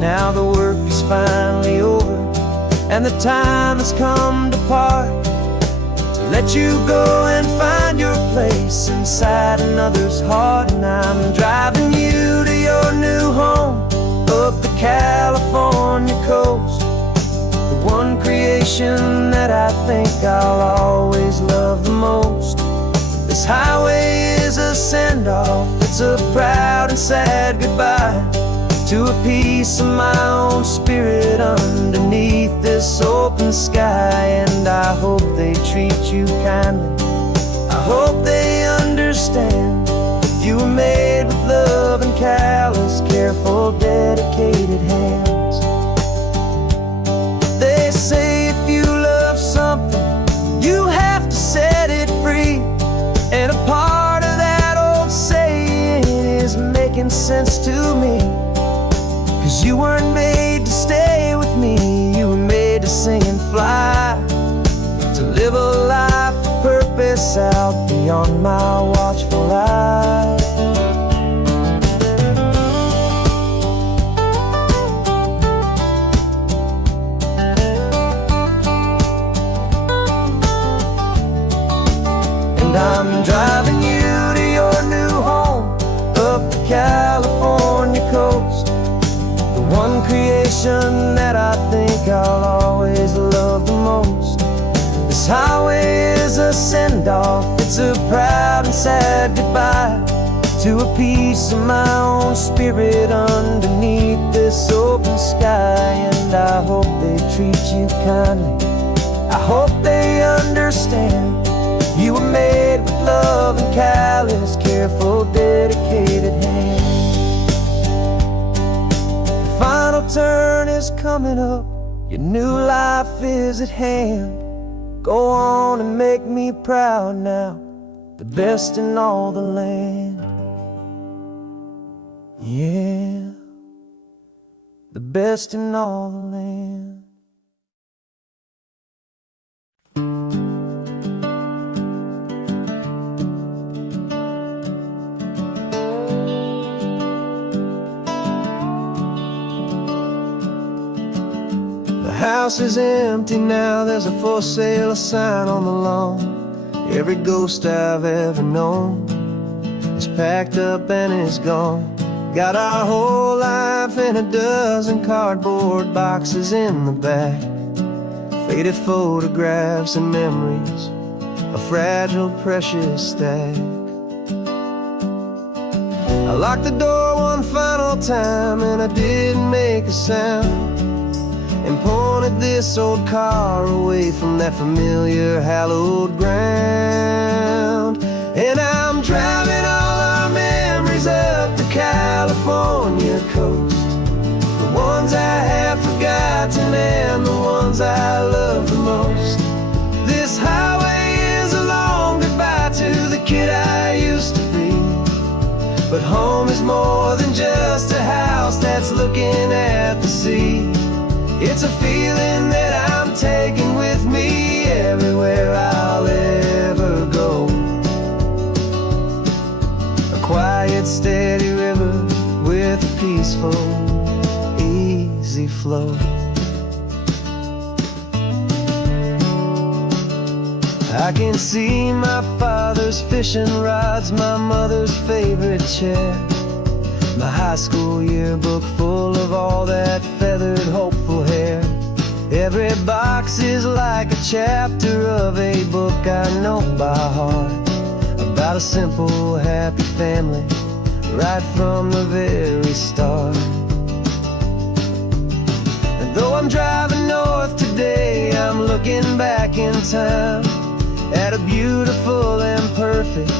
Now the work is finally over, and the time has come to part, to let you go and find your place inside another's heart. And I'm driving you to your new home up the California coast. The one creation that I think I'll always love the most. This highway is a send-off, it's a proud and sad goodbye to a piece of my own spirit underneath this open sky. And I hope they treat you kindly, I hope they understand. You were made with love and callous, careful, dedicated hands. They say if you love something, you have to set it free. And a part of that old saying is making sense to me. 'Cause you weren't made to stay with me, you were made to sing and fly, to live a life of purpose out beyond my watchful eye. And I'm driving you to your new home up the California coast. The one creation that I think I'll always love the most. This highway is a send-off, it's a proud and sad goodbye to a piece of my own spirit underneath this open sky. And I hope they treat you kindly, I hope they understand. You were made with love and callous, careful, dedicated hands. The final turn is coming up, your new life is at hand. Go on and make me proud now, the best in all the land. Yeah, the best in all the land. The house is empty now, there's a for sale sign on the lawn. Every ghost I've ever known is packed up and is gone. Got our whole life in a dozen cardboard boxes in the back, faded photographs and memories, a fragile, precious stack. I locked the door one final time and I didn't make a sound, and pointed this old car away from that familiar hallowed ground. And I'm driving all our memories up the California coast, the ones I have forgotten and the ones I love the most. This highway is a long goodbye to the kid I used to be, but home is more than just a house that's looking at the sea. It's a feeling that I'm taking with me everywhere I'll ever go. A quiet, steady river with a peaceful, easy flow. I can see my father's fishing rods, my mother's favorite chair, My high school yearbook full of all that feathered, hopeful hair. Every box is like a chapter of a book I know by heart, about a simple, happy family, right from the very start. And though I'm driving north today, I'm looking back in time at a beautiful and perfect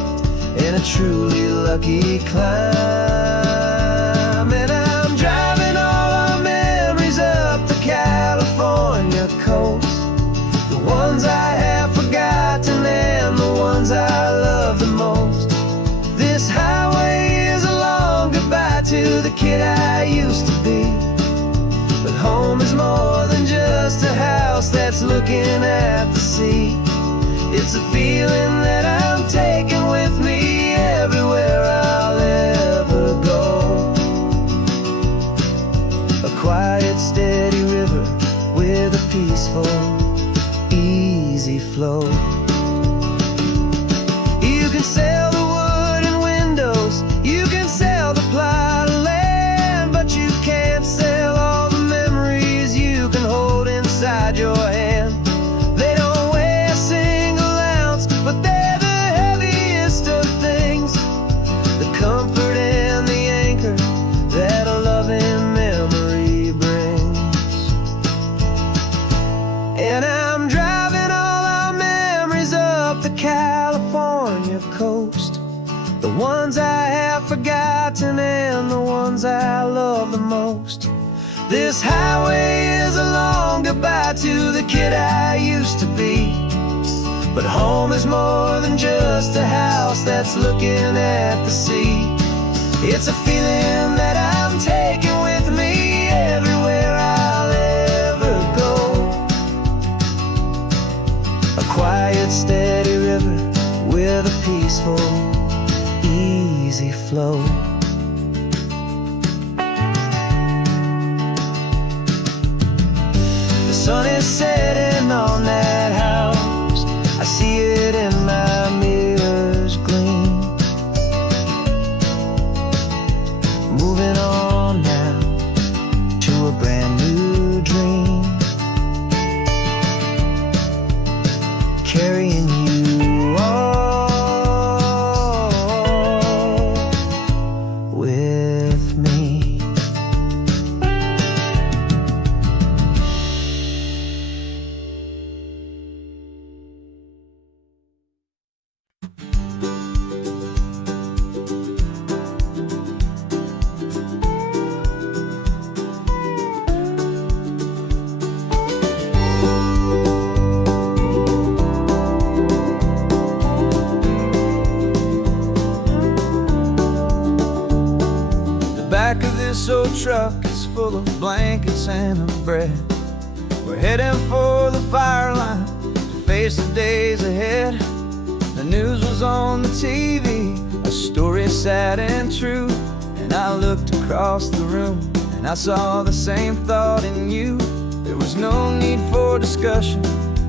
and a truly lucky climb. And I'm driving all our memories up the California coast, the ones I have forgotten and the ones I love the most. This highway is a long goodbye to the kid I used to be, but home is more than just a house that's looking at the sea. It's a feeling that I'm taking with me everywhere I'll ever go. A quiet, steady river with a peaceful, easy flow. You can sail the wooden windows, you can sail the plot of land, but you can't sail all the memories you can hold inside your hand. They don't weigh a single ounce, but they're the heaviest of things, the comfort and the anchor that a loving memory brings. And I'm driving all our memories up the California coast, the ones I have forgotten and the ones I love the most. This highway is a long goodbye to the kid I used to be, but home is more than just a house that's looking at the sea. It's a feeling that I'm taking with me everywhere I'll ever go. A quiet, steady river with a peaceful, easy flow. The sun is setting on that house, I see it in my mirror's gleam. Moving on now to a brand new dream, carrying you all with me. The back of this old truck is full of blankets and of bread. We're heading for the fire line to face the days ahead. The news was on the TV, a story sad and true, and I looked across the room and I saw the same thought in you. There was no need for discussion,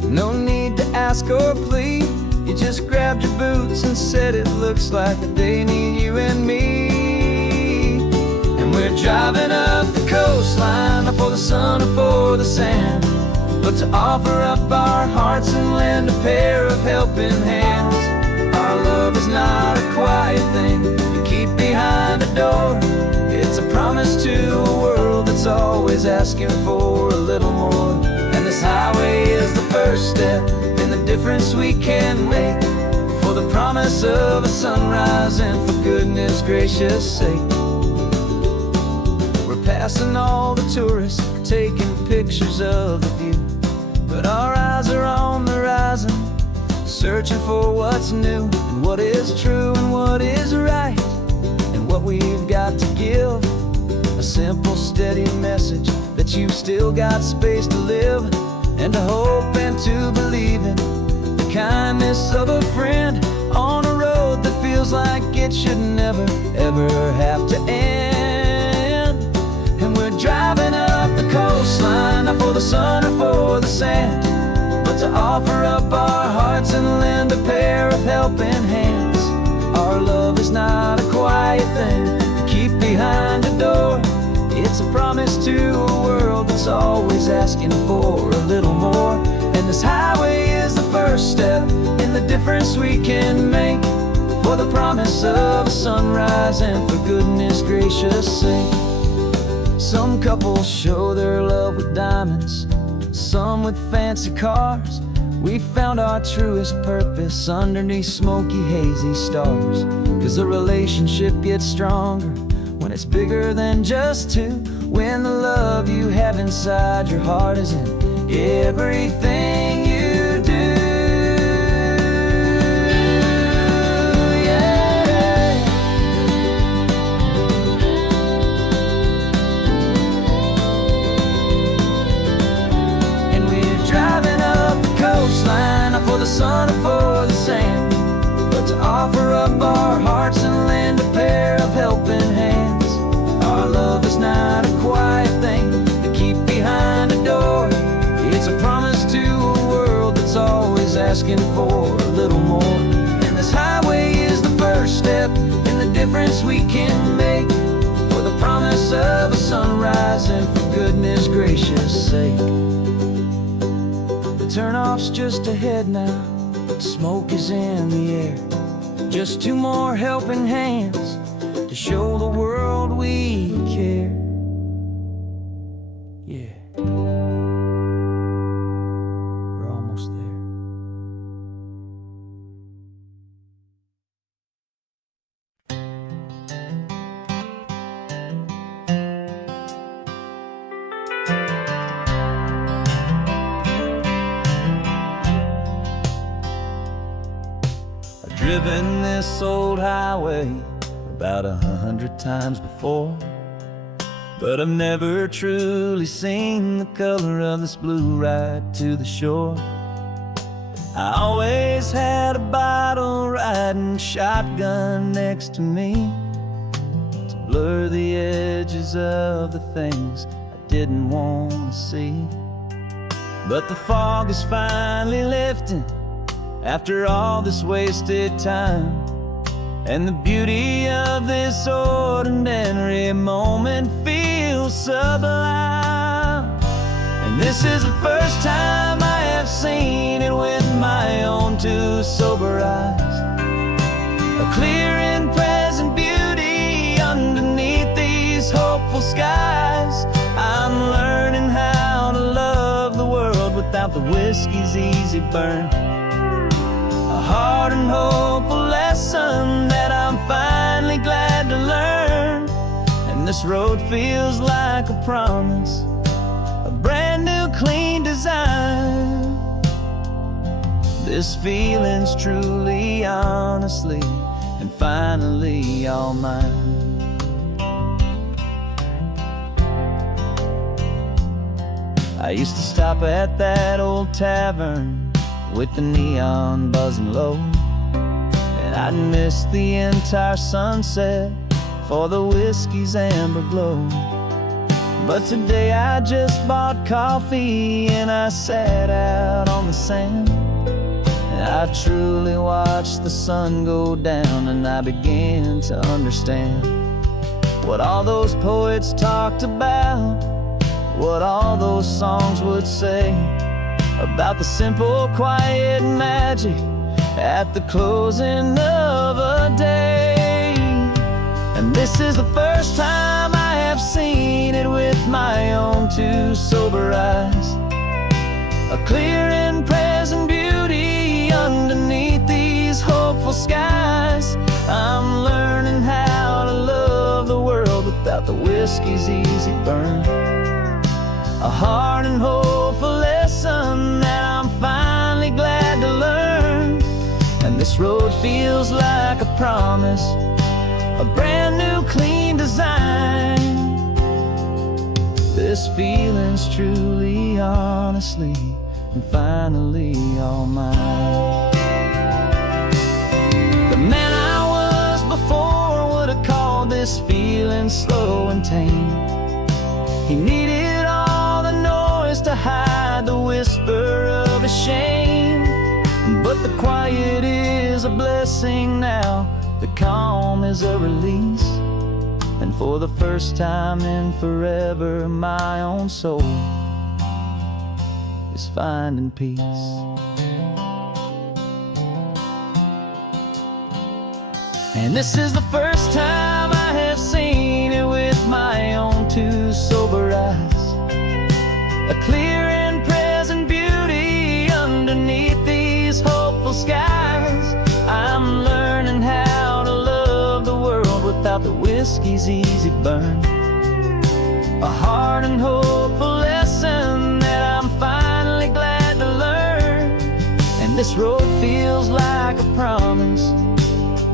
no need to ask or plead. You just grabbed your boots and said it looks like the day need you and me. And we're driving up the coastline, not for the sun or for the sand, but to offer up our hearts and lend a pair of helping hands. Our love is not a quiet thing you keep behind a door. It's a promise to a world that's always asking for a little more. And this highway is the first step in the difference we can make, for the promise of a sunrise and for goodness gracious sake. We're passing all the tourists, taking pictures of the view, but our eyes are on the horizon, searching for what's new and what is true and what is right and what we've got to give. A simple, steady message that you've still got space to live and to hope and to believe in the kindness of a friend on a road that feels like it should never, ever have to end. And we're driving up the coastline, not for the sun or for the sand, but to offer up our hearts and lend a pair helping hands. Our love is not a quiet thing to keep behind It's a promise to a world that's always asking for a little more. And this highway is the first step in the difference we can make, for the promise of a sunrise and for goodness gracious sake. Some couples show their love with diamonds, some with fancy cars. We found our truest purpose underneath smoky, hazy stars. 'Cause the relationship gets stronger when it's bigger than just two, when the love you have inside your heart is in everything you do. Yeah. And we're driving up the coastline, not for the sun or for the sand, but to offer up our hearts and lend a pair of helping hands. Our love is not a quiet thing to keep behind a door. It's a promise to a world that's always asking for a little more. And this highway is the first step in the difference we can make, for the promise of a sunrise and for goodness gracious sake. The turnoff's just ahead now, smoke is in the air. Just two more helping hands to show the world we care. Yeah, we're almost there. I've driven this old highway about 100 times before, but I've never truly seen the color of this blue right to the shore. I always had a bottle riding shotgun next to me to blur the edges of the things I didn't want to see. But the fog is finally lifting after all this wasted time, and the beauty of this ordinary moment feels sublime. And this is the first time I have seen it with my own two sober eyes, a clear and present beauty underneath these hopeful skies. I'm learning how to love the world without the whiskey's easy burn, a hard and hopeful lesson that I'm finally glad to learn. And this road feels like a promise, a brand new clean design. This feeling's truly, honestly, and finally all mine. I used to stop at that old tavern with the neon buzzing low, and I'd miss the entire sunset for the whiskey's amber glow. But today I just bought coffee and I sat out on the sand, and I truly watched the sun go down, and I began to understand what all those poets talked about, what all those songs would say about the simple, quiet magic at the closing of a day. And this is the first time I have seen it with my own two sober eyes, a clear and present beauty underneath these hopeful skies. I'm learning how to love the world without the whiskey's easy burn, a hard and hopeful lesson that I'm finally glad to learn. And this road feels like a promise, a brand new clean design. This feeling's truly, honestly, and finally all mine. The man I was before would have called this feeling slow and tame. He needed all the noise to hide the whisper of his shame, but the quiet is a blessing now, the calm is a release. And for the first time in forever, my own soul is finding peace. And this is the first time I have seen it with my own two sober eyes. A clear and present beauty underneath these hopeful skies. I'm learning how to love the world without the whiskey's easy burn. A hard and hopeful lesson that I'm finally glad to learn. And this road feels like a promise,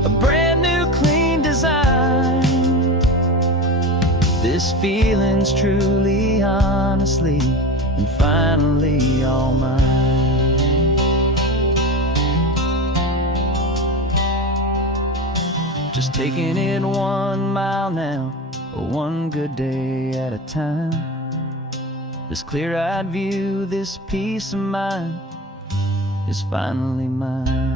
a brand new clean design. This feeling's truly, honestly, and finally all mine. Just taking it 1 mile now, one good day at a time. This clear-eyed view, this peace of mind is finally mine.